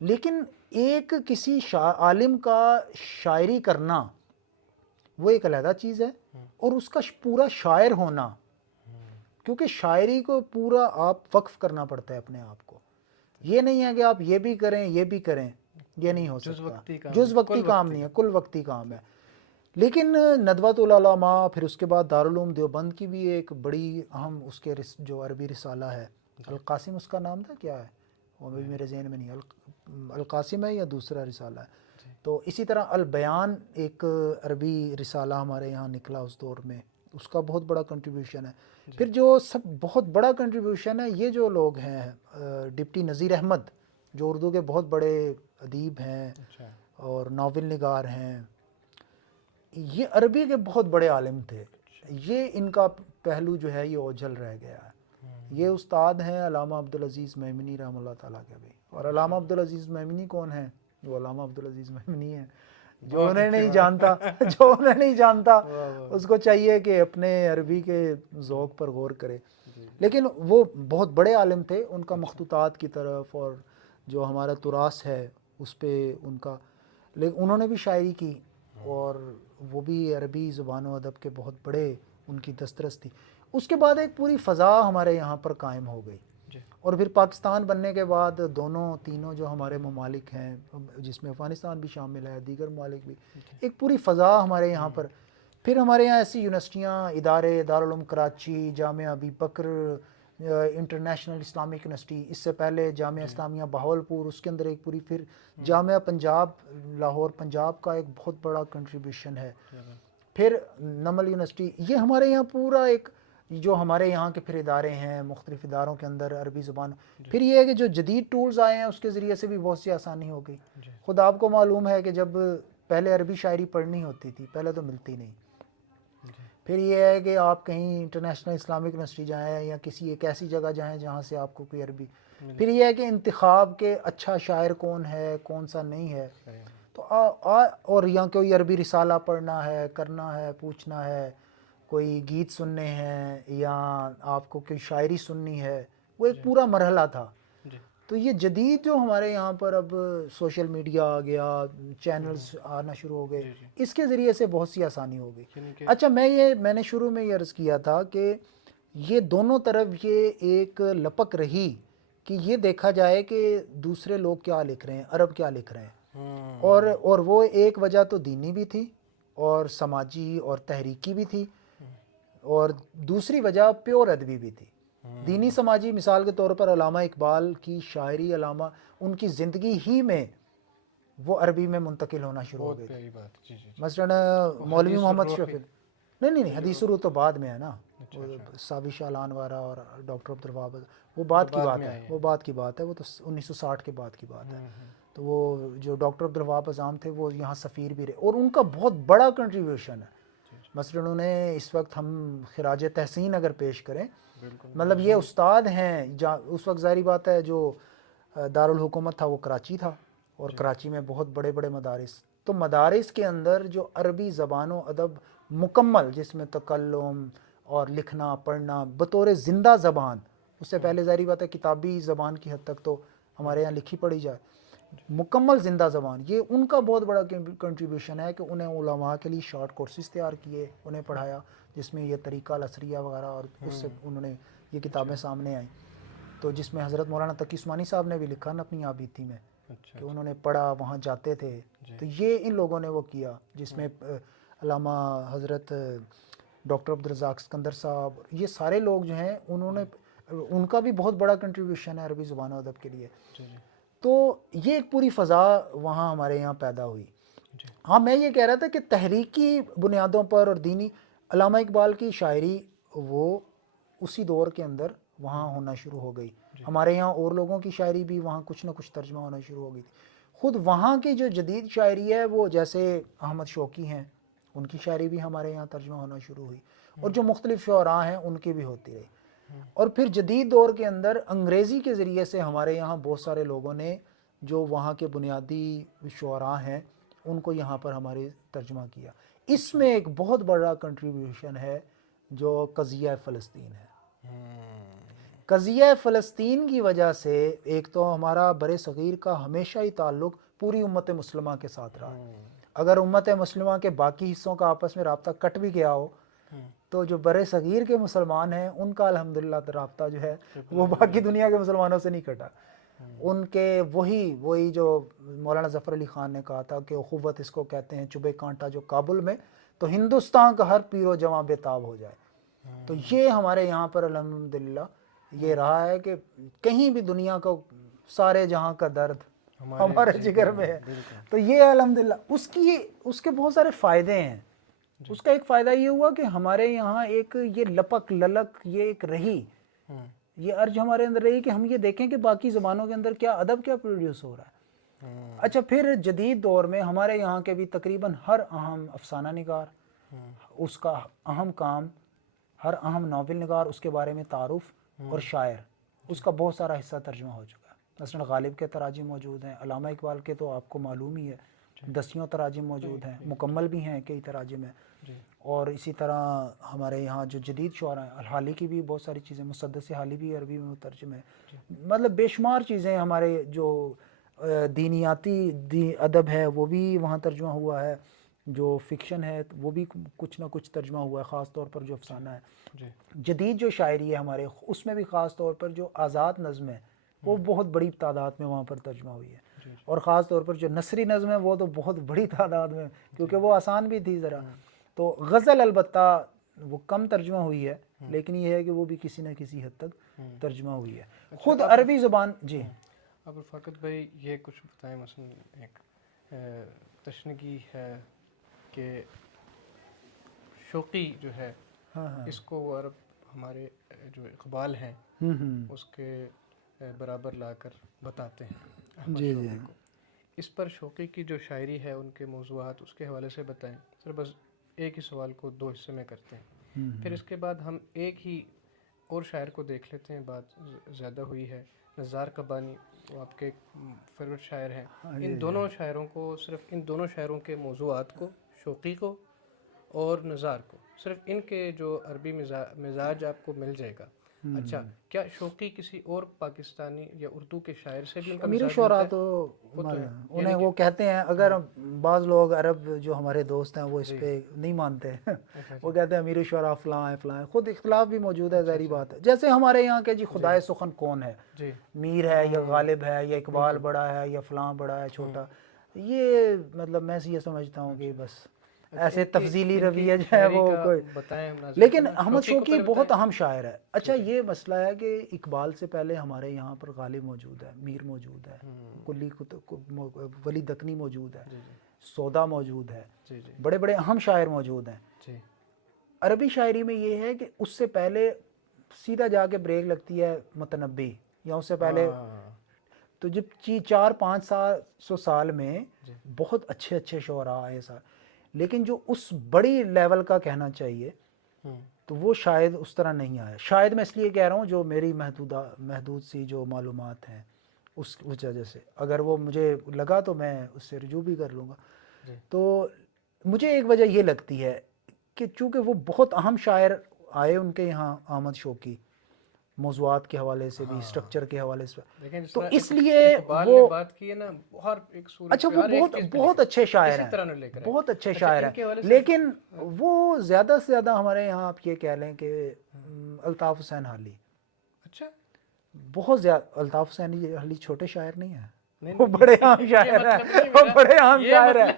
لیکن ایک کسی عالم کا شاعری کرنا وہ ایک علیحدہ چیز ہے، اور اس کا پورا شاعر ہونا، کیونکہ شاعری کو پورا آپ وقف کرنا پڑتا ہے اپنے آپ کو. یہ نہیں ہے کہ آپ یہ بھی کریں یہ بھی کریں، یہ نہیں ہو سکتا. جز وقتی کام نہیں ہے، کل وقتی کام ہے. لیکن ندوۃ العلماء، پھر اس کے بعد دارالعلوم دیوبند کی بھی ایک بڑی اہم اس کے جو عربی رسالہ ہے القاسم، اس کا نام تھا کیا ہے وہ بھی میرے ذہن میں نہیں ہے، القاسم ہے یا دوسرا رسالہ ہے. تو اسی طرح البیان ایک عربی رسالہ ہمارے یہاں نکلا اس دور میں، اس کا بہت بڑا کنٹریبیوشن ہے. پھر جو سب بہت بڑا کنٹریبیوشن ہے یہ جو لوگ ہیں ڈپٹی نذیر احمد جو اردو کے بہت بڑے ادیب ہیں اور ناول نگار ہیں، یہ عربی کے بہت بڑے عالم تھے. یہ ان کا پہلو جو ہے یہ اوجھل رہ گیا ہے. یہ استاد ہیں علامہ عبدالعزیز میمنی رحمہ اللہ تعالیٰ کے بھی. اور علامہ عبدالعزیز میمنی کون ہیں؟ وہ علامہ عبدالعزیز میمنی ہیں. جو انہیں نہیں جانتا جو انہیں نہیں جانتا اس کو چاہیے کہ اپنے عربی کے ذوق پر غور کرے. لیکن وہ بہت بڑے عالم تھے، ان کا مخطوطات کی طرف اور جو ہمارا تراث ہے اس پہ ان کا، لیکن انہوں نے بھی شاعری کی، اور وہ بھی عربی زبان و ادب کے بہت بڑے ان کی دسترس تھی. اس کے بعد ایک پوری فضا ہمارے یہاں پر قائم ہو گئی، اور پھر پاکستان بننے کے بعد تینوں جو ہمارے ممالک ہیں جس میں افغانستان بھی شامل ہے، دیگر ممالک بھی، ایک پوری فضا ہمارے یہاں پر. پھر ہمارے یہاں ایسی یونیورسٹیاں، ادارے، دارالعلوم کراچی، جامعہ ابی بکر، انٹرنیشنل اسلامک یونیورسٹی، اس سے پہلے جامعہ اسلامیہ بہاولپور، اس کے اندر ایک پوری، پھر جامعہ پنجاب لاہور پنجاب کا ایک بہت بڑا کنٹریبیوشن ہے، پھر نمل یونیورسٹی. یہ ہمارے یہاں پورا ایک جو ہمارے یہاں کے پھر ادارے ہیں مختلف اداروں کے اندر عربی زبان. پھر یہ ہے کہ جو جدید ٹولز آئے ہیں اس کے ذریعے سے بھی بہت سی آسانی ہو گئی. خود آپ کو معلوم ہے کہ جب پہلے عربی شاعری پڑھنی ہوتی تھی پہلے تو ملتی نہیں. پھر یہ ہے کہ آپ کہیں انٹرنیشنل اسلامک یونیورسٹی جائیں یا کسی ایک ایسی جگہ جائیں جہاں سے آپ کو کوئی عربی. پھر یہ ہے کہ انتخاب کے اچھا شاعر کون ہے کون سا نہیں ہے، تو اور یہاں کوئی عربی رسالہ پڑھنا ہے، کرنا ہے، پوچھنا ہے، کوئی گیت سننے ہیں یا آپ کو کوئی شاعری سننی ہے، وہ ایک پورا مرحلہ تھا. تو یہ جدید جو ہمارے یہاں پر اب سوشل میڈیا آ گیا، چینلز آنا شروع ہو گئے، اس کے ذریعے سے بہت سی آسانی ہو گئی. اچھا میں نے شروع میں یہ عرض کیا تھا کہ یہ دونوں طرف یہ ایک لپک رہی کہ یہ دیکھا جائے کہ دوسرے لوگ کیا لکھ رہے ہیں، عرب کیا لکھ رہے ہیں، اور وہ ایک وجہ تو دینی بھی تھی اور سماجی اور تحریکی بھی تھی، اور دوسری وجہ پیور ادبی بھی تھی. دینی سماجی، مثال کے طور پر علامہ اقبال کی شاعری، علامہ ان کی زندگی ہی میں وہ عربی میں منتقل ہونا شروع ہو گئی. مثلاً مولوی محمد شفیع، نہیں حدیث الروح تو بعد میں ہے نا، صابی شاہ لانوارہ اور ڈاکٹر عبدالوہاب، وہ بعد کی بات ہے، وہ تو 1960 کے بعد کی بات ہے. تو وہ جو ڈاکٹر عبدالوہاب عزام تھے وہ یہاں سفیر بھی رہے، اور ان کا بہت بڑا کنٹریبیوشن ہے. مثلاً انہیں اس وقت ہم خراج تحسین اگر پیش کریں، مطلب یہ استاد ہیں. اس وقت ظاہری بات ہے جو دارالحکومت تھا وہ کراچی تھا، اور کراچی میں بہت بڑے بڑے مدارس، تو مدارس کے اندر جو عربی زبان و ادب مکمل، جس میں تکلم اور لکھنا پڑھنا بطور زندہ زبان، اس سے پہلے ظاہری بات ہے کتابی زبان کی حد تک تو ہمارے یہاں لکھی پڑھی جائے، مکمل زندہ زبان، یہ ان کا بہت بڑا کنٹریبیوشن ہے کہ انہیں علماء کے لیے شارٹ کورسز تیار کیے، انہیں پڑھایا، جس میں یہ طریقہ الاسریہ وغیرہ، اور اس سے انہوں نے یہ کتابیں سامنے آئیں. تو جس میں حضرت مولانا تقی عثمانی صاحب نے بھی لکھا نا اپنی آبیتی میں کہ انہوں نے پڑھا، وہاں جاتے تھے. تو یہ ان لوگوں نے وہ کیا، جس میں علامہ حضرت ڈاکٹر عبدالرزاق اسکندر صاحب، یہ سارے لوگ جو ہیں انہوں نے ان کا بھی بہت بڑا کنٹریبیوشن ہے عربی زبان و ادب کے لیے. جی جی تو یہ ایک پوری فضا وہاں ہمارے یہاں پیدا ہوئی. جی ہاں میں یہ کہہ رہا تھا کہ تحریکی بنیادوں پر اور دینی، علامہ اقبال کی شاعری وہ اسی دور کے اندر وہاں ہونا شروع ہو گئی. ہمارے یہاں اور لوگوں کی شاعری بھی وہاں کچھ نہ کچھ ترجمہ ہونا شروع ہو گئی تھی. خود وہاں کی جو جدید شاعری ہے وہ جیسے احمد شوقی ہیں، ان کی شاعری بھی ہمارے یہاں ترجمہ ہونا شروع ہوئی، اور جو مختلف شعراء ہیں ان کی بھی ہوتی رہی. اور پھر جدید دور کے اندر انگریزی کے ذریعے سے ہمارے یہاں بہت سارے لوگوں نے جو وہاں کے بنیادی شعراء ہیں ان کو یہاں پر ہمارے ترجمہ کیا. اس میں ایک بہت بڑا کنٹریبیوشن ہے جو قضیہ فلسطین ہے. قضیہ فلسطین کی وجہ سے ایک تو ہمارا بر صغیر کا ہمیشہ ہی تعلق پوری امت مسلمہ کے ساتھ رہا. اگر امت مسلمہ کے باقی حصوں کا آپس میں رابطہ کٹ بھی گیا ہو تو جو بر صغیر کے مسلمان ہیں ان کا الحمدللہ رابطہ جو ہے وہ باقی دنیا کے مسلمانوں سے نہیں کٹا. ان کے وہی جو مولانا ظفر علی خان نے کہا تھا کہ اخوت اس کو کہتے ہیں چبھے کانٹا جو کابل میں تو ہندوستان کا ہر پیر و جواں بے تاب ہو جائے. تو یہ ہمارے یہاں پر الحمدللہ یہ رہا ہے کہ کہیں بھی دنیا کا سارے جہاں کا درد ہمارے جگر میں ہے. تو یہ الحمدللہ اس کے بہت سارے فائدے ہیں. اس کا ایک فائدہ یہ ہوا کہ ہمارے یہاں ایک یہ لپک للک یہ ایک رہی، یہ ارج ہمارے اندر رہی کہ ہم یہ دیکھیں کہ باقی زبانوں کے اندر کیا ادب کیا پروڈیوس ہو رہا ہے. اچھا پھر جدید دور میں ہمارے یہاں کے بھی تقریباً ہر اہم افسانہ نگار، اس کا اہم کام، ہر اہم ناول نگار، اس کے بارے میں تعارف اور شاعر، اس کا بہت سارا حصہ ترجمہ ہو چکا ہے. مثلا غالب کے تراجم موجود ہیں، علامہ اقبال کے تو آپ کو معلوم ہی ہے دسیوں تراجم موجود ہیں، مکمل بھی ہیں، کئی تراجم ہیں. اور اسی طرح ہمارے یہاں جو جدید شعراء ہیں، الحالی کی بھی بہت ساری چیزیں، مسدس حالی بھی عربی میں مترجم ہے. مطلب بے شمار چیزیں ہمارے جو دینیاتی ادب ہے وہ بھی وہاں ترجمہ ہوا ہے، جو فکشن ہے وہ بھی کچھ نہ کچھ ترجمہ ہوا ہے، خاص طور پر جو افسانہ ہے. جدید جو شاعری ہے ہمارے اس میں بھی خاص طور پر جو آزاد نظم ہے وہ بہت بڑی تعداد میں وہاں پر ترجمہ ہوئی ہے. اور خاص طور پر جو نثری نظم ہے وہ تو بہت بڑی تعداد میں، کیونکہ وہ آسان بھی تھی ذرا. تو غزل البتہ وہ کم ترجمہ ہوئی ہے، لیکن یہ ہے کہ وہ بھی کسی نہ کسی حد تک ترجمہ ہوئی ہے. خود عربی زبان. جی اب الفاقت بھائی یہ کچھ بتائیں. مثلا ایک تشنگی ہے کہ شوقی جو ہے اس کو وہ عرب ہمارے جو اقبال ہیں اس کے برابر لا کر بتاتے ہیں احمد شوقی کو. اس پر شوقی کی جو شاعری ہے ان کے موضوعات اس کے حوالے سے بتائیں. سر بس ایک ہی سوال کو دو حصے میں کرتے ہیں، پھر اس کے بعد ہم ایک ہی اور شاعر کو دیکھ لیتے ہیں. بات زیادہ ہوئی ہے. نزار قبانی وہ آپ کے فیوریٹ شاعر ہیں. ان دونوں شاعروں کو، صرف ان دونوں شاعروں کے موضوعات کو، شوقی کو اور نزار کو، صرف ان کے جو عربی مزاج آپ کو مل جائے گا. اچھا کیا شوقی کسی اور پاکستانی یا اردو کے شاعر سے بھی ان کا امیر مزاج شعراء ملتا ہے؟ تو انہیں وہ کہتے ہیں، اگر بعض لوگ عرب جو ہمارے دوست ہیں وہ اس پہ نہیں مانتے ہیں، وہ کہتے ہیں امیر شعراء فلاں ہیں فلاں ہیں. خود اختلاف بھی موجود ہے، ظاہری بات ہے. جیسے ہمارے یہاں کے جی خدائے سخن کون ہے، میر ہے یا غالب ہے یا اقبال بڑا ہے یا فلاں بڑا ہے چھوٹا. یہ مطلب میں یہ سمجھتا ہوں کہ بس ایسے تفضیلی رویہ جو ہے وہ کوئی. لیکن احمد شوقی بہت اہم شاعر ہے. اچھا یہ مسئلہ ہے کہ اقبال سے پہلے ہمارے یہاں پر غالب موجود ہے، میر موجود ہے، ولی دکنی موجود ہے، سودا موجود ہے، بڑے بڑے اہم شاعر موجود ہیں. عربی شاعری میں یہ ہے کہ اس سے پہلے سیدھا جا کے بریک لگتی ہے متنبی، یا اس سے پہلے تو جب 400-500 سال میں بہت اچھے اچھے شعراء آئے سارے. لیکن جو اس بڑی لیول کا کہنا چاہیے تو وہ شاید اس طرح نہیں آیا. شاید میں اس لیے کہہ رہا ہوں جو میری محدود سی جو معلومات ہیں اس وجہ سے، اگر وہ مجھے لگا تو میں اس سے رجوع بھی کر لوں گا. تو مجھے ایک وجہ یہ لگتی ہے کہ چونکہ وہ بہت اہم شاعر آئے ان کے یہاں، احمد شوقی، موضوعات کے حوالے سے بھی، اسٹرکچر کے حوالے سے، تو اس لیے وہ بات کی ہے نا ہر ایک صورت. اچھا وہ بہت اچھے شاعر ہیں، بہت اچھے شاعر ہیں، لیکن وہ زیادہ سے زیادہ ہمارے یہاں آپ یہ کہہ لیں کہ الطاف حسین حالی. اچھا بہت زیادہ. الطاف حسین حالی چھوٹے شاعر نہیں ہیں، وہ بڑے عام شاعر ہیں، وہ بڑے عام شاعر ہیں.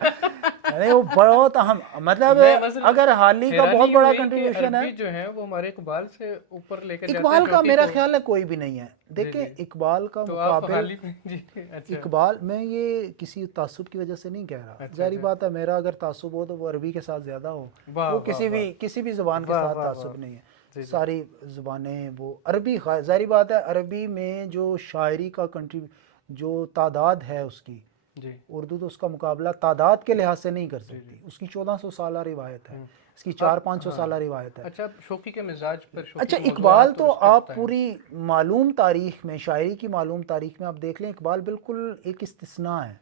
نہیں وہ بہت اہم مطلب اگر حالی کا بہت بڑا کنٹریبیوشن ہے عربی جو ہیں وہ ہمارے اقبال سے اوپر لے کے جاتے ہیں. اقبال کا میرا خیال ہے کوئی بھی نہیں ہے. دیکھیں اقبال کا تو آپ مقابل حالی میں جی اچھا اقبال میں یہ کسی تعصب کی وجہ سے نہیں کہہ رہا. ظاہری بات ہے میرا اگر تعصب ہو تو وہ عربی کے ساتھ زیادہ ہو. وہ کسی بھی زبان کے ساتھ تعصب نہیں ہے. ساری زبانیں وہ عربی ظاہری بات ہے عربی میں جو شاعری کا جو تعداد ہے اس کی جی اردو تو اس کا مقابلہ تعداد کے لحاظ سے نہیں کر سکتی. اس کی 1400 سالہ روایت ہے, اس کی 400-500 سالہ روایت ہے. اچھا شوقی کے مزاج پر اچھا اقبال تو آپ پوری معلوم تاریخ میں شاعری کی معلوم تاریخ میں آپ دیکھ لیں اقبال بالکل ایک استثناء ہے.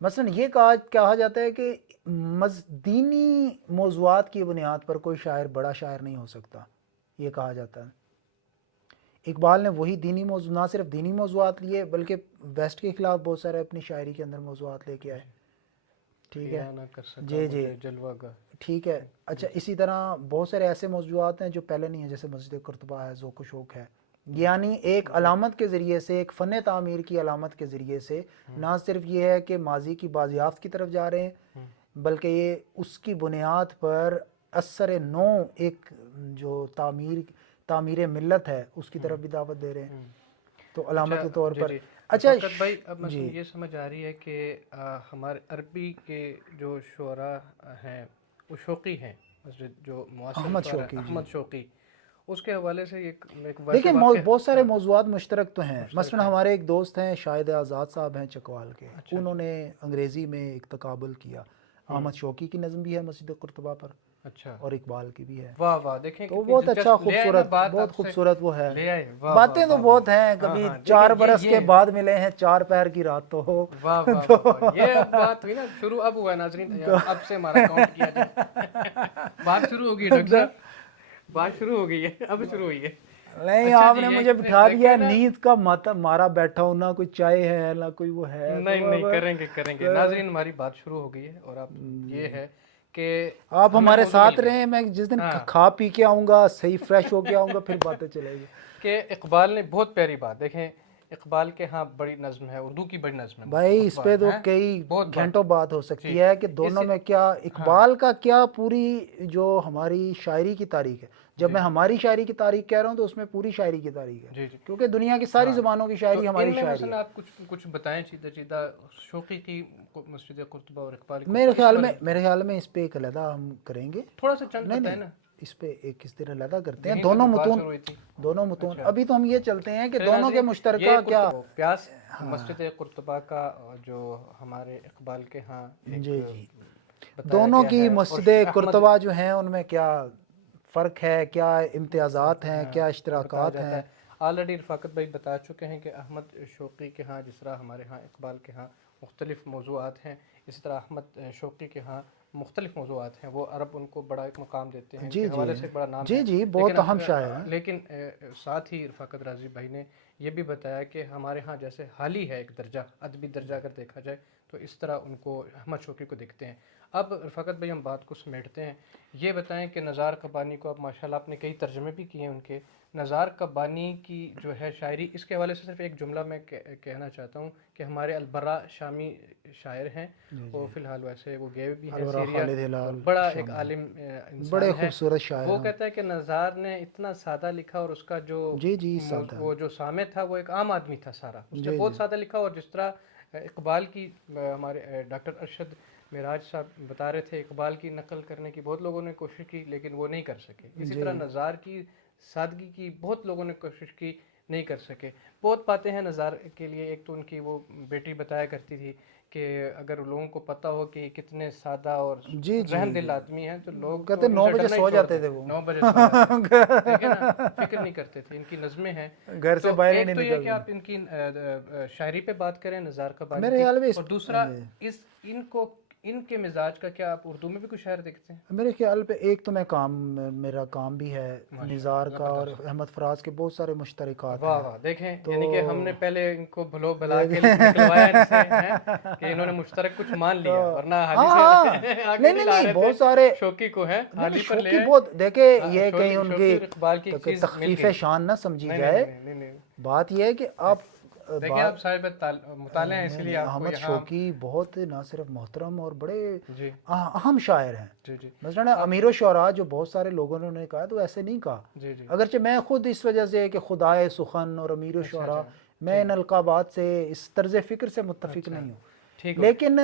مثلا یہ کہا جاتا ہے کہ دینی موضوعات کی بنیاد پر کوئی شاعر بڑا شاعر نہیں ہو سکتا, یہ کہا جاتا ہے. اقبال نے وہی دینی موضوع نہ صرف دینی موضوعات لیے بلکہ ویسٹ کے خلاف بہت سارے اپنی شاعری کے اندر موضوعات لے کے آئے. ٹھیک ہے جی جی ٹھیک ہے. اچھا اسی طرح بہت سارے ایسے موضوعات ہیں جو پہلے نہیں ہیں, جیسے مسجد قرطبہ ہے, ذوق و شوق ہے. یعنی ایک علامت کے ذریعے سے, ایک فن تعمیر کی علامت کے ذریعے سے نہ صرف یہ ہے کہ ماضی کی بازیافت کی طرف جا رہے ہیں بلکہ یہ اس کی بنیاد پر اثر نو ایک جو تعمیر ملت ہے اس کی طرف بھی دعوت دے رہے ہیں. تو علامت کے طور پر اچھا بھائی اب مثلا یہ سمجھ آ رہی ہے کہ ہمارے عربی کے جو شعراء ہیں وہ شوقی ہیں, جو احمد شوقی, اس کے حوالے سے دیکھیں بہت سارے موضوعات مشترک تو ہیں. مثلا ہمارے ایک دوست ہیں شاہد آزاد صاحب ہیں چکوال کے, انہوں نے انگریزی میں ایک تقابل کیا. احمد شوقی کی نظم بھی ہے مسجد قرطبہ پر, اچھا, اور اقبال کی بھی ہے. واہ واہ دیکھیں تو بہت اچھا خوبصورت بہت خوبصورت وہ ہے. باتیں تو بہت ہیں, کبھی 4 برس کے بعد ملے ہیں 4 پہر کی رات تو ہو. واہ واہ یہ بات ہوئی نا, شروع اب ہوا ہے ناظرین, اب سے ہمارا کاؤنٹ کیا جائے. بات شروع ہو گئی ڈاکٹر صاحب, بات شروع ہو گئی ہے, اب شروع ہوئی ہے. نہیں آپ نے مجھے بٹھا دیا نیند کا مارا بیٹھا ہوں, نہ کوئی چائے ہے نہ کوئی وہ ہے. نہیں کریں گے ناظرین, ہماری بات شروع ہو گئی ہے. اور آپ یہ ہے کہ آپ ہمارے ساتھ رہیں, میں جس دن کھا پی کے آؤں گا صحیح فریش ہو کے آؤں گا پھر باتیں چلے گی. کہ اقبال نے بہت پیاری بات, دیکھیں اقبال کے ہاں بڑی نظم ہے, اردو کی بڑی نظم ہے بھائی, اس پہ تو کئی گھنٹوں بات ہو سکتی ہے کہ دونوں میں کیا اقبال کا کیا پوری جو ہماری شاعری کی تاریخ ہے. جب میں ہماری شاعری کی تاریخ کہہ رہا ہوں تو اس میں پوری شاعری کی تاریخ ہے, کیونکہ دنیا کی ساری زبانوں کی شاعری ہماری شاعری ہے. آپ کچھ بتائیں سیدھا شوقی کی مسجد قرطبہ اور اقبال کی. میرے خیال میں اس پہ ایک علیحدہ ہم کریں گے, تھوڑا سا چند بتائیں نا اس پہ ایک کس طرح علیحدہ کرتے ہیں. دونوں متون ابھی تو ہم یہ چلتے ہیں کہ دونوں کے مشترکہ کیا پیاس مسجد قرطبہ کا جو ہمارے اقبال کے ہاں جی دونوں کی مسجد قرطبہ جو ہیں ان میں کیا فرق ہے, کیا امتیازات ہیں, کیا اشتراکات ہیں. آلریڈی رفاقت بھائی بتا چکے ہیں کہ احمد شوقی کے ہاں جس طرح ہمارے ہاں اقبال کے ہاں مختلف موضوعات ہیں, اسی طرح احمد شوقی کے ہاں مختلف موضوعات ہیں. وہ عرب ان کو بڑا ایک مقام دیتے ہیں, حوالے سے بڑا نام ہے. جی بہت اہم شاعر ہیں. لیکن ساتھ ہی رفاقت رازی بھائی نے یہ بھی بتایا کہ ہمارے ہاں جیسے حالی ہے ایک درجہ, ادبی درجہ اگر دیکھا جائے تو اس طرح ان کو احمد شوقی کو دیکھتے ہیں. اب رفاقت بھائی ہم بات کو سمیٹتے ہیں, یہ بتائیں کہ نزار قبانی کو اب ماشاءاللہ آپ نے کئی ترجمے بھی کیے ہیں ان کے. نزار قبانی کی جو ہے شاعری, اس کے حوالے سے صرف ایک جملہ میں کہنا چاہتا ہوں کہ ہمارے البرا شامی شاعر ہیں, وہ فی الحال ویسے وہ گئے بھی ہیں سیریا, بڑا ایک عالم انسان ہے, خوبصورت شاعر. وہ کہتا ہے کہ نزار نے اتنا سادہ لکھا اور اس کا جو وہ جو سامع تھا وہ ایک عام آدمی تھا سارا, اس نے بہت سادہ لکھا. اور جس طرح اقبال کی ہمارے ڈاکٹر ارشد معراج صاحب بتا رہے تھے, اقبال کی نقل کرنے کی بہت لوگوں نے کوشش کی لیکن وہ نہیں کر سکے. اسی طرح نزار کی سادگی کی بہت لوگوں نے کوشش کی, نہیں کر سکے. بہت باتیں ہیں نزار کے لیے. ایک تو ان کی وہ بیٹی بتایا کرتی تھی کہ اگر لوگوں کو پتہ ہو کہ کتنے سادہ اور رحم دل آدمی ہیں تو لوگ کہتے 9 بجے سو جاتے تھے, وہ 9 بجے سو جاتے تھے, فکر نہیں کرتے تھے. ان کی نظمیں ہیں گھر سے باہر نہیں نکلتے. تو یہ کہ آپ ان کی شاعری پہ بات کریں نزار قبانی کی, اور دوسرا ان کے مزاج کا کیا آپ اردو میں بھی کچھ شاعر دیکھتے ہیں؟ میرے خیال پہ ایک تو میرا کام بھی ہے نزار کا, اور احمد فراز کے بہت سارے مشترکات ہیں. واہ واہ دیکھیں, یعنی کہ ہم نے پہلے ان کو بھلو بلا کے نکلوایا ان سے کہ انہوں نے مشترک کچھ مان لیا, ورنہ حالی سے آگے نہیں لا رہے تھے. بہت سارے شوقی کو ہے حالی پر لے, بہت دیکھیں یہ کہیں ان کی تخفیف شان نہ سمجھی جائے. بات یہ ہے کہ آپ دیکھیں آپ صاحب مطالعہ ہیں، اسی لیے آپ کو احمد یہاں شوقی بہت نہ صرف محترم اور بڑے جی اہم شاعر ہیں. جی جی مثلا امیر الشعراء جو بہت سارے لوگوں نے کہا تو ایسے نہیں کہا، جی جی اگرچہ میں خود اس وجہ سے کہ خدائے سخن اور امیر اچھا الشعراء اچھا میں ان القابات سے اس طرز فکر سے متفق اچھا نہیں ہوں، ٹھیک ہو لیکن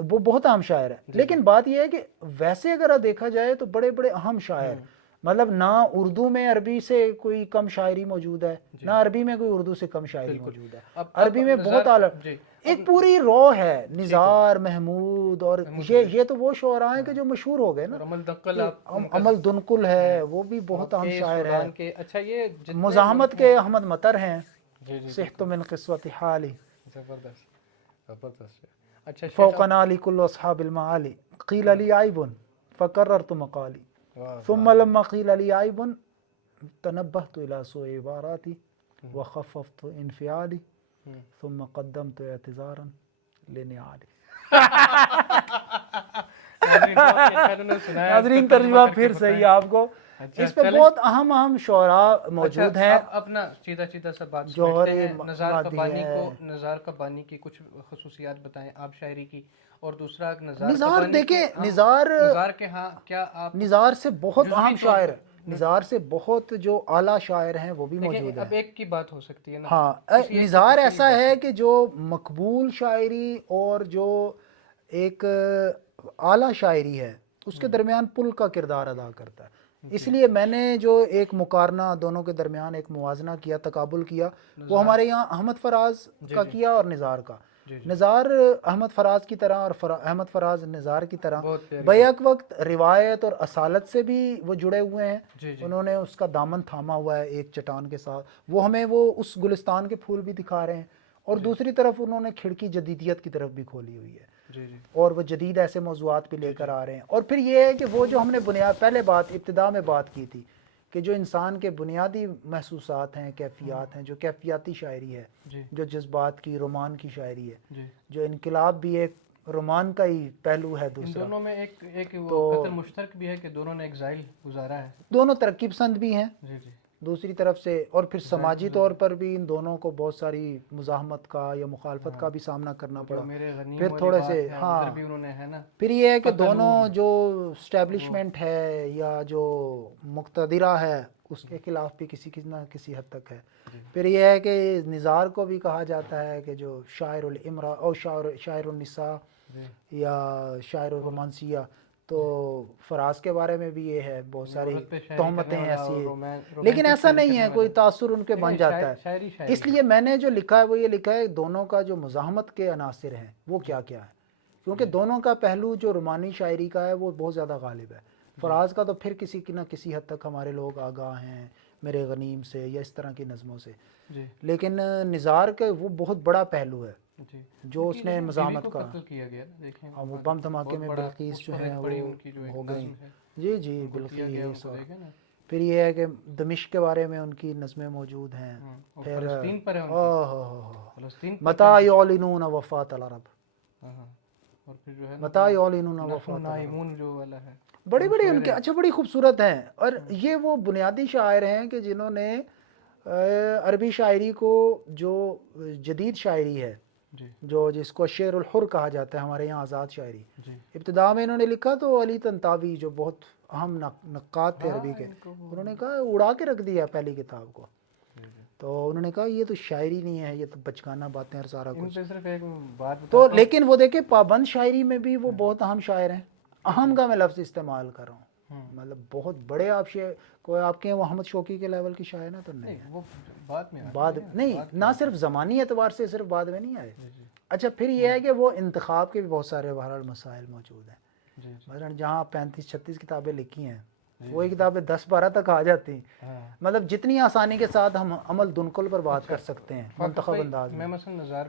وہ بہت اہم شاعر ہے. جی لیکن بات یہ ہے کہ ویسے اگر دیکھا جائے تو بڑے بڑے اہم شاعر، مطلب نہ اردو میں عربی سے کوئی کم شاعری موجود ہے، جی نہ عربی میں کوئی اردو سے کم شاعری بالکل. موجود ہے. اب عربی میں نظار بہت اعلیٰ جی ایک پوری رو ہے، ٹھیک ہو نزار، محمود، اور محمود یہ تو وہ شعراء ہیں کہ جو مشہور ہو گئے نا. اور عمل دقل کہ آپ ان کا عمل دنکل ہے، وہ بھی بہت اہم کے شاعر ہے. سوڈان کے اچھا یہ جتنے مزاحمت ملک کے ہیں احمد مطر ہیں، جی جی صحت بالکل من قسوت حالی زبردست زبردست. اچھا شیخ فوق نالی کل اصحاب المعالی قیل علی عیب فقررت مقالی واہ ثم واہ لما قیل علی عیب تنبهت الى سوء عباراتي وخففت انفعالي ثم قدمت اعتذارا لنعالي. ناظرین ترجمہ پھر صحیح آپ کو، اس پہ بہت اہم اہم شعراء موجود ہیں. اب اپنا سیدھا سیدھا سا بات جوہر سمجھتے ہیں. نزار مادی قبانی ہے. کو نزار قبانی کی کچھ خصوصیات بتائیں آپ شاعری کی، اور دوسرا نزار نزار قبانی کے دیکھیں، نزار کے ہاں کیا آپ نزار سے بہت جزوی اہم طور شاعر، پر نزار سے بہت جو اعلیٰ شاعر ہیں وہ بھی دیکھیں موجود اب ہیں. ایک کی بات ہو سکتی ہے نا. ہاں کسی ایک کی نزار کسی ایسا بات ہے کی. کہ جو مقبول شاعری اور جو ایک اعلیٰ شاعری ہے اس کے درمیان پل کا کردار ادا کرتا ہے. اس لیے میں نے جو ایک مقارنہ دونوں کے درمیان ایک موازنہ کیا، تقابل کیا، وہ ہمارے یہاں احمد فراز کا کیا اور نزار کا. نزار احمد فراز کی طرح اور احمد فراز نزار کی طرح بہت پیاری بیک وقت روایت اور اصالت سے بھی وہ جڑے ہوئے ہیں. جی جی انہوں نے اس کا دامن تھاما ہوا ہے ایک چٹان کے ساتھ، وہ ہمیں وہ اس گلستان کے پھول بھی دکھا رہے ہیں، اور دوسری طرف انہوں نے کھڑکی جدیدیت کی طرف بھی کھولی ہوئی ہے، جی جی اور وہ جدید ایسے موضوعات پہ لے کر آ رہے ہیں. اور پھر یہ ہے کہ وہ جو ہم نے پہلے ابتدا میں بات کی تھی کہ جو انسان کے بنیادی محسوسات ہیں، کیفیات ہیں، جو کیفیاتی شاعری ہے، جی جو جذبات کی، رومان کی شاعری ہے، جی جو انقلاب بھی ایک رومان کا ہی پہلو ہے ان دوسرا. دونوں میں ایک وہ تو قدر مشترک بھی ہے کہ دونوں نے ایگزائل گزارا ہے. دونوں ترقی پسند بھی ہیں جی جی دوسری طرف سے، اور پھر سماجی طور پر بھی ان دونوں کو بہت ساری مزاحمت کا یا مخالفت کا بھی سامنا کرنا جو پڑا. میرے غنیم پھر والی تھوڑے بات سے ہے ہاں، ادھر بھی انہوں نے ہے نا. پھر یہ ہے کہ دونوں قتلون جو اسٹیبلشمنٹ ہے یا جو مقتدرہ ہے اس کے خلاف بھی کسی نہ کسی حد تک ہے. پھر یہ ہے کہ نزار کو بھی کہا جاتا ہے کہ جو شاعر الامرا اور شاعر النساء جی یا شاعر الرومانسیہ. تو فراز کے بارے میں بھی یہ ہے، بہت ساری عورت پہ شاعری کرنے تہمتیں والا ایسی، اور لیکن رومانٹک ایسا شاعری نہیں ہے، کرنے کوئی والا. تاثر ان کے بن جاتا ہے. شاعری اس لیے میں نے جو لکھا ہے وہ یہ لکھا ہے دونوں کا جو مزاحمت کے عناصر ہیں وہ کیا کیا ہے، کیونکہ دونوں کا پہلو جو رومانی شاعری کا ہے وہ بہت زیادہ غالب ہے. فراز کا تو پھر کسی نہ کسی حد تک ہمارے لوگ آگاہ ہیں، میرے غنیم سے یا اس طرح کی نظموں سے، جی لیکن نزار کا وہ بہت بڑا پہلو ہے جی جو اس نے مزاحمت کو کا. قتل کیا گیا نا. دیکھیں ہاں وہ بم دھماکے میں بلقیس جو ہیں بڑی ان کی جو وہ ایک ہو گئی. نظم ہے جی جی ان کو دیا گیا، ان بلقیس. کو اور دیکھیں نا. پھر یہ ہے کہ دمشق کے بارے میں ان کی نظمیں موجود ہیں. اور پھر فلسطین پر ہے ان کی، فلسطین پر متى يعلنون وفات العرب، ہاں. اور پھر جو ہے نا متى يعلنون نحن وفات العرب، نائمون جو والا ہے، بڑی ہم بڑی سوئے ان کے رہے. اچھا بڑی خوبصورت ہیں. اور یہ وہ بنیادی شاعر ہیں کہ جنہوں نے عربی شاعری کو جو جدید شاعری ہے، جی جو جس کو شعر الحر کہا جاتا ہے ہمارے یہاں آزاد شاعری، جی ابتدا میں انہوں نے لکھا تو علی طنطاوی جو بہت اہم نقاد تھے عربی کے، ان کو انہوں نے کہا اڑا کے رکھ دیا پہلی کتاب کو. جی جی. تو انہوں نے کہا یہ تو شاعری نہیں ہے، یہ تو بچگانہ باتیں اور سارا ان کچھ. پہ صرف ایک بات تو بتاتا ہوں. لیکن وہ دیکھیں پابند شاعری میں بھی وہ بہت اہم شاعر ہیں. اہم کا میں لفظ استعمال کر رہا ہوں، مطلب بہت بڑے آپ کوئی آپ کے محمد شوقی کے لیول کی شاعر نا تو نہیں ہے. وہ بعد میں بعد نہیں، نہ صرف زمانی اعتبار سے صرف بعد میں نہیں آئے. جی اچھا پھر یہ ہے کہ وہ انتخاب کے بھی بہت سارے بہرحال مسائل موجود ہیں. جی مثلا جہاں 35-36 کتابیں لکھی ہیں جی وہی کتابیں 10-12 تک آ جاتی ہیں. ہاں. مطلب جتنی آسانی کے ساتھ ہم عمل دنقل پر بات کر سکتے ہیں منتخب انداز میں میں. مثلا نزار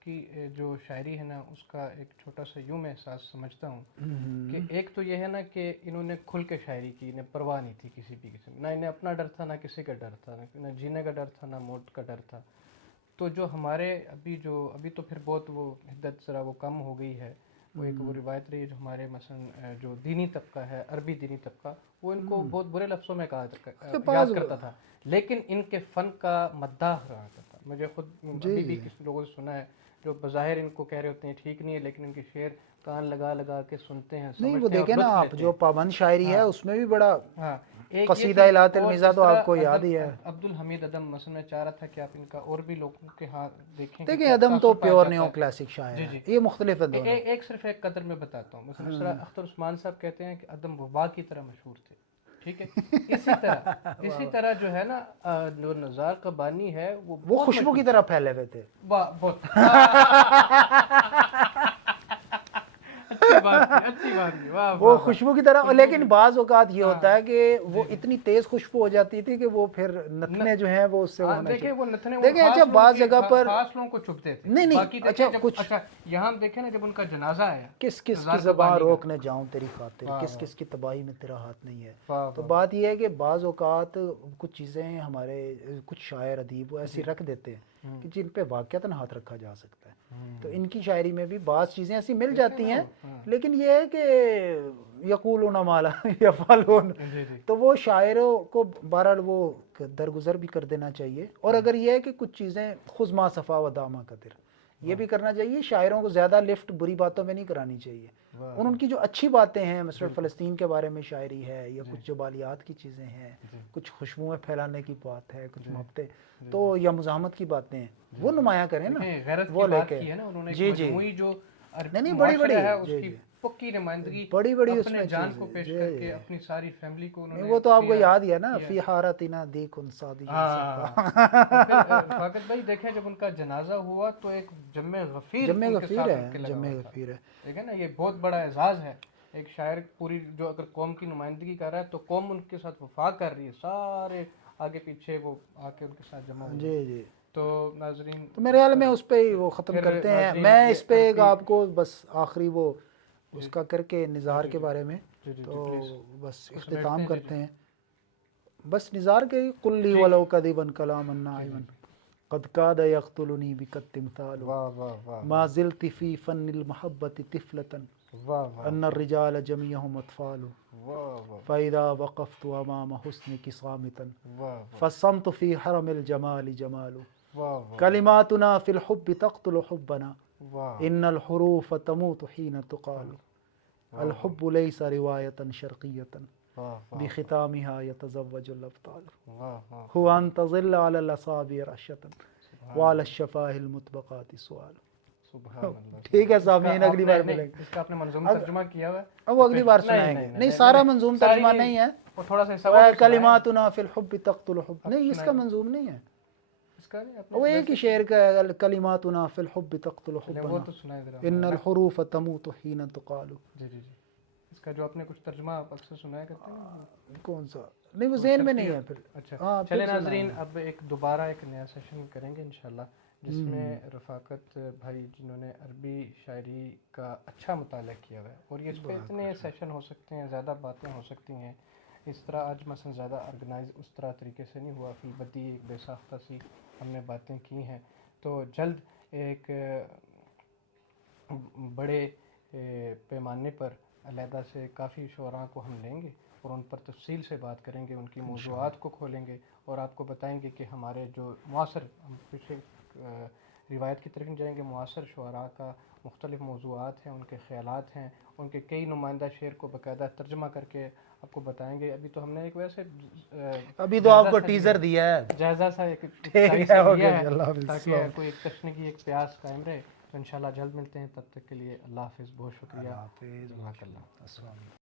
کی جو شاعری ہے نا اس کا ایک چھوٹا سا یوں میں احساس سمجھتا ہوں کہ ایک تو یہ ہے نا کہ انہوں نے کھل کے شاعری کی، انہیں پرواہ نہیں تھی کسی بھی قسم، نہ انہیں اپنا ڈر تھا، نہ کسی کا ڈر تھا، نہ جینے کا ڈر تھا، نہ موت کا ڈر تھا. تو جو ہمارے ابھی تو پھر بہت وہ حدت ذرا وہ کم ہو گئی ہے. وہ ایک وہ روایت رہی جو ہمارے مثلا جو دینی طبقہ ہے، عربی دینی طبقہ، وہ ان کو بہت برے لفظوں میں یاد کرتا تھا، لیکن ان کے فن کا مداح رہا کرتا تھا. مجھے خود ابھی بھی کسی لوگوں سے سنا ہے جو بظاہر ان کو کہہ رہے ہوتے ہیں ٹھیک نہیں ہے، لیکن ان کے شعر کان لگا لگا کے سنتے ہیں، نہیں وہ سمجھتے ہیں اور دیکھیں نا لطف آپ لیتے جو ہیں۔ پابند شاعری ہے اس میں بھی بڑا ہاں ایک یہ قصیدہ تھی، الہات اور المیزہ اس تو طرح آپ کو یاد ہی ہے۔ عبد الحمید ادم مثلا میں چاہ رہا تھا کہ آپ ان کا اور بھی لوگوں کے ہاں دیکھیں کہ دیکھیں کیا ادم تو تاثر پایا پیور جاتا نیو ہے۔ کلاسک شاعر جی ہے، جی، یہ مختلف ہے دونوں۔ ایک صرف ایک قدر میں بتاتا ہوں، مثلا جس طرح اختر عثمان صاحب کہتے ہیں کہ ادم وبا کی طرح مشہور تھے، ٹھیک ہے، اسی طرح جو ہے نا جو نزار قبانی ہے وہ وہ بہت خوشبو کی مشہور طرح پھیلے ہوئے تھے۔ واہ بہت اچھی بات کی، اچھی بات کی، واہ وہ خوشبو کی طرح، لیکن بعض اوقات یہ ہوتا ہے کہ وہ اتنی تیز خوشبو ہو جاتی تھی کہ وہ پھر نتنے جو ہیں وہ اس سے ہونا دیکھیں چاہیے۔ وہ نتنے دیکھیں اچھا بعض جگہ پر خاص لوگوں کو چھپتے تھے، نہیں باقی اچھا دیکھیں کچھ اچھا یہاں ہم دیکھیں نا جب ان کا جنازہ آیا کس کس نزار کی زبان قبانی کا، روکنے جاؤں تیری خاطر، کس کس کی تباہی میں تیرا ہاتھ نہیں ہے۔ واہ تو واہ، بات یہ ہے کہ بعض اوقات کچھ چیزیں ہمارے کچھ شاعر ادیب وہ ایسی رکھ دیتے ہیں کہ جن پہ واقعتاً ہاتھ رکھا جا سکتا ہے، تو ان کی شاعری میں بھی بعض چیزیں ایسی مل جاتی ہیں، لیکن یہ ہے کہ یقولون ما لا یفعلون، تو وہ شاعروں کو بہرحال وہ درگزر بھی کر دینا چاہیے۔ اور اگر یہ ہے کہ کچھ چیزیں خذ ما صفا و دامہ قدر، یہ بھی کرنا چاہیے، شاعروں کو زیادہ لفٹ بری باتوں میں نہیں کرانی چاہیے، ان کی جو اچھی باتیں ہیں مثلا فلسطین کے بارے میں شاعری ہے یا کچھ جبالیات کی چیزیں ہیں، کچھ خوشبوئیں پھیلانے کی بات ہے، کچھ محبتیں تو یا مزاحمت کی باتیں ہیں، وہ نمایاں کریں نا، غیرت وہ کی لے بات کے کی ہے نا انہوں نے، جی جی مجموعی جو نہیں بڑی معاشرہ ہے اس جی کی جی پکی نمائندگی بڑی بڑی اس اپنے میں جان چیز کو پیش جی کر کے اپنی ساری فیملی کو انہوں نے وہ تو آپ کو یاد ہی ہے نا، فی حارتنا دیکن سادی رفاقت بھائی دیکھیں جب ان کا جنازہ ہوا تو ایک جمع غفیر جمع ان کے غفیر ساتھ ہے، ان کے لگا جمع ہوا تھا، غفیر ہے۔ دیکھیں نا یہ بہت بڑا اعزاز ہے، ایک شاعر پوری جو اگر قوم کی نمائندگی کر رہا ہے تو قوم ان کے ساتھ وفاق کر رہی ہے، سارے آگے پیچھے وہ آ کے ان کے ساتھ جمع ہو جی جی تو ناظرین تو میرے خیال میں اس پہ وہ ختم کرتے ہیں، میں اس پہ ایک آپ کو بس آخری وہ اس کا کر کے نظار کے بارے میں تو بس اختتام کرتے ہیں، بس نظار کے قل لی ولو کذبا کلاما ناعما قد کاد یقتلنی بک التمثال ما زلت فی فن المحبت طفلة ان الرجال جميعهم اطفال فاذا وقفت امام حسنک صامتا فالصمت فی حرم الجمال جمال کلماتنا فی الحب تقتل حبنا ان الحروف تموت حین تقال الحب لیس روایة شرقیة بختامها يتزوج الابطال هو ان تظل على الاصابع رشة وعلى الشفاه المطبقات سؤال۔ ٹھیک ہے سامعین، اگلی بار ملیں گے۔ اس کا آپ نے منظوم ترجمہ کیا ہوا ہے، اب وہ اگلی بار سنائیں گے، نہیں سارا منظوم ترجمہ نہیں ہے، وہ تھوڑا سا کلماتنا فی الحب تقتل حب، نہیں اس کا منظوم نہیں ہے، اس کا وہ ایک ہی شعر کا ہے، کلماتنا فی الحب تقتل وہ حبنا تو سنائے ذرا ان الحروف تموت حین تقال۔ جی جی جی، اس کا جو آپ نے کچھ ترجمہ آپ اکثر سنایا کرتے ہیں، کون سا؟ نہیں وہ ذہن میں نہیں ہے پھر۔ اچھا چلیں ناظرین، اب ایک دوبارہ ایک نیا سیشن کریں گے انشاءاللہ، جس میں رفاقت بھائی جنہوں نے عربی شاعری کا اچھا مطالعہ کیا ہوا ہے، اور یہ اس پہ اتنے سیشن ہو سکتے ہیں، زیادہ باتیں ہو سکتی ہیں، اس طرح آج مثلا زیادہ آرگنائز اس طرح طریقے سے نہیں ہوا، فی البدی ایک بے ساختہ سی ہم نے باتیں کی ہیں، تو جلد ایک بڑے پیمانے پر علیحدہ سے کافی شعراء کو ہم لیں گے اور ان پر تفصیل سے بات کریں گے، ان کی موضوعات کو کھولیں گے اور آپ کو بتائیں گے کہ ہمارے جو معاصر، ہم پیچھے روایت کی طرف جائیں گے، معاصر شعراء کا مختلف موضوعات ہیں، ان کے خیالات ہیں، ان کے کئی نمائندہ شعر کو باقاعدہ ترجمہ کر کے آپ کو بتائیں گے۔ ابھی تو ہم نے ایک ویسے ابھی تو آپ کو ٹیزر دیا ہے، جائزہ سا ایک ٹھیک ہے، اوکے جی، اللہ حافظ، تاکہ کوئی ایک تشنگی ایک پیاس قائم رہے، تو انشاءاللہ جلد ملتے ہیں، تب تک کے لیے اللہ حافظ، بہت شکریہ، اللہ حافظ، جزاک اللہ۔ السلام علیکم۔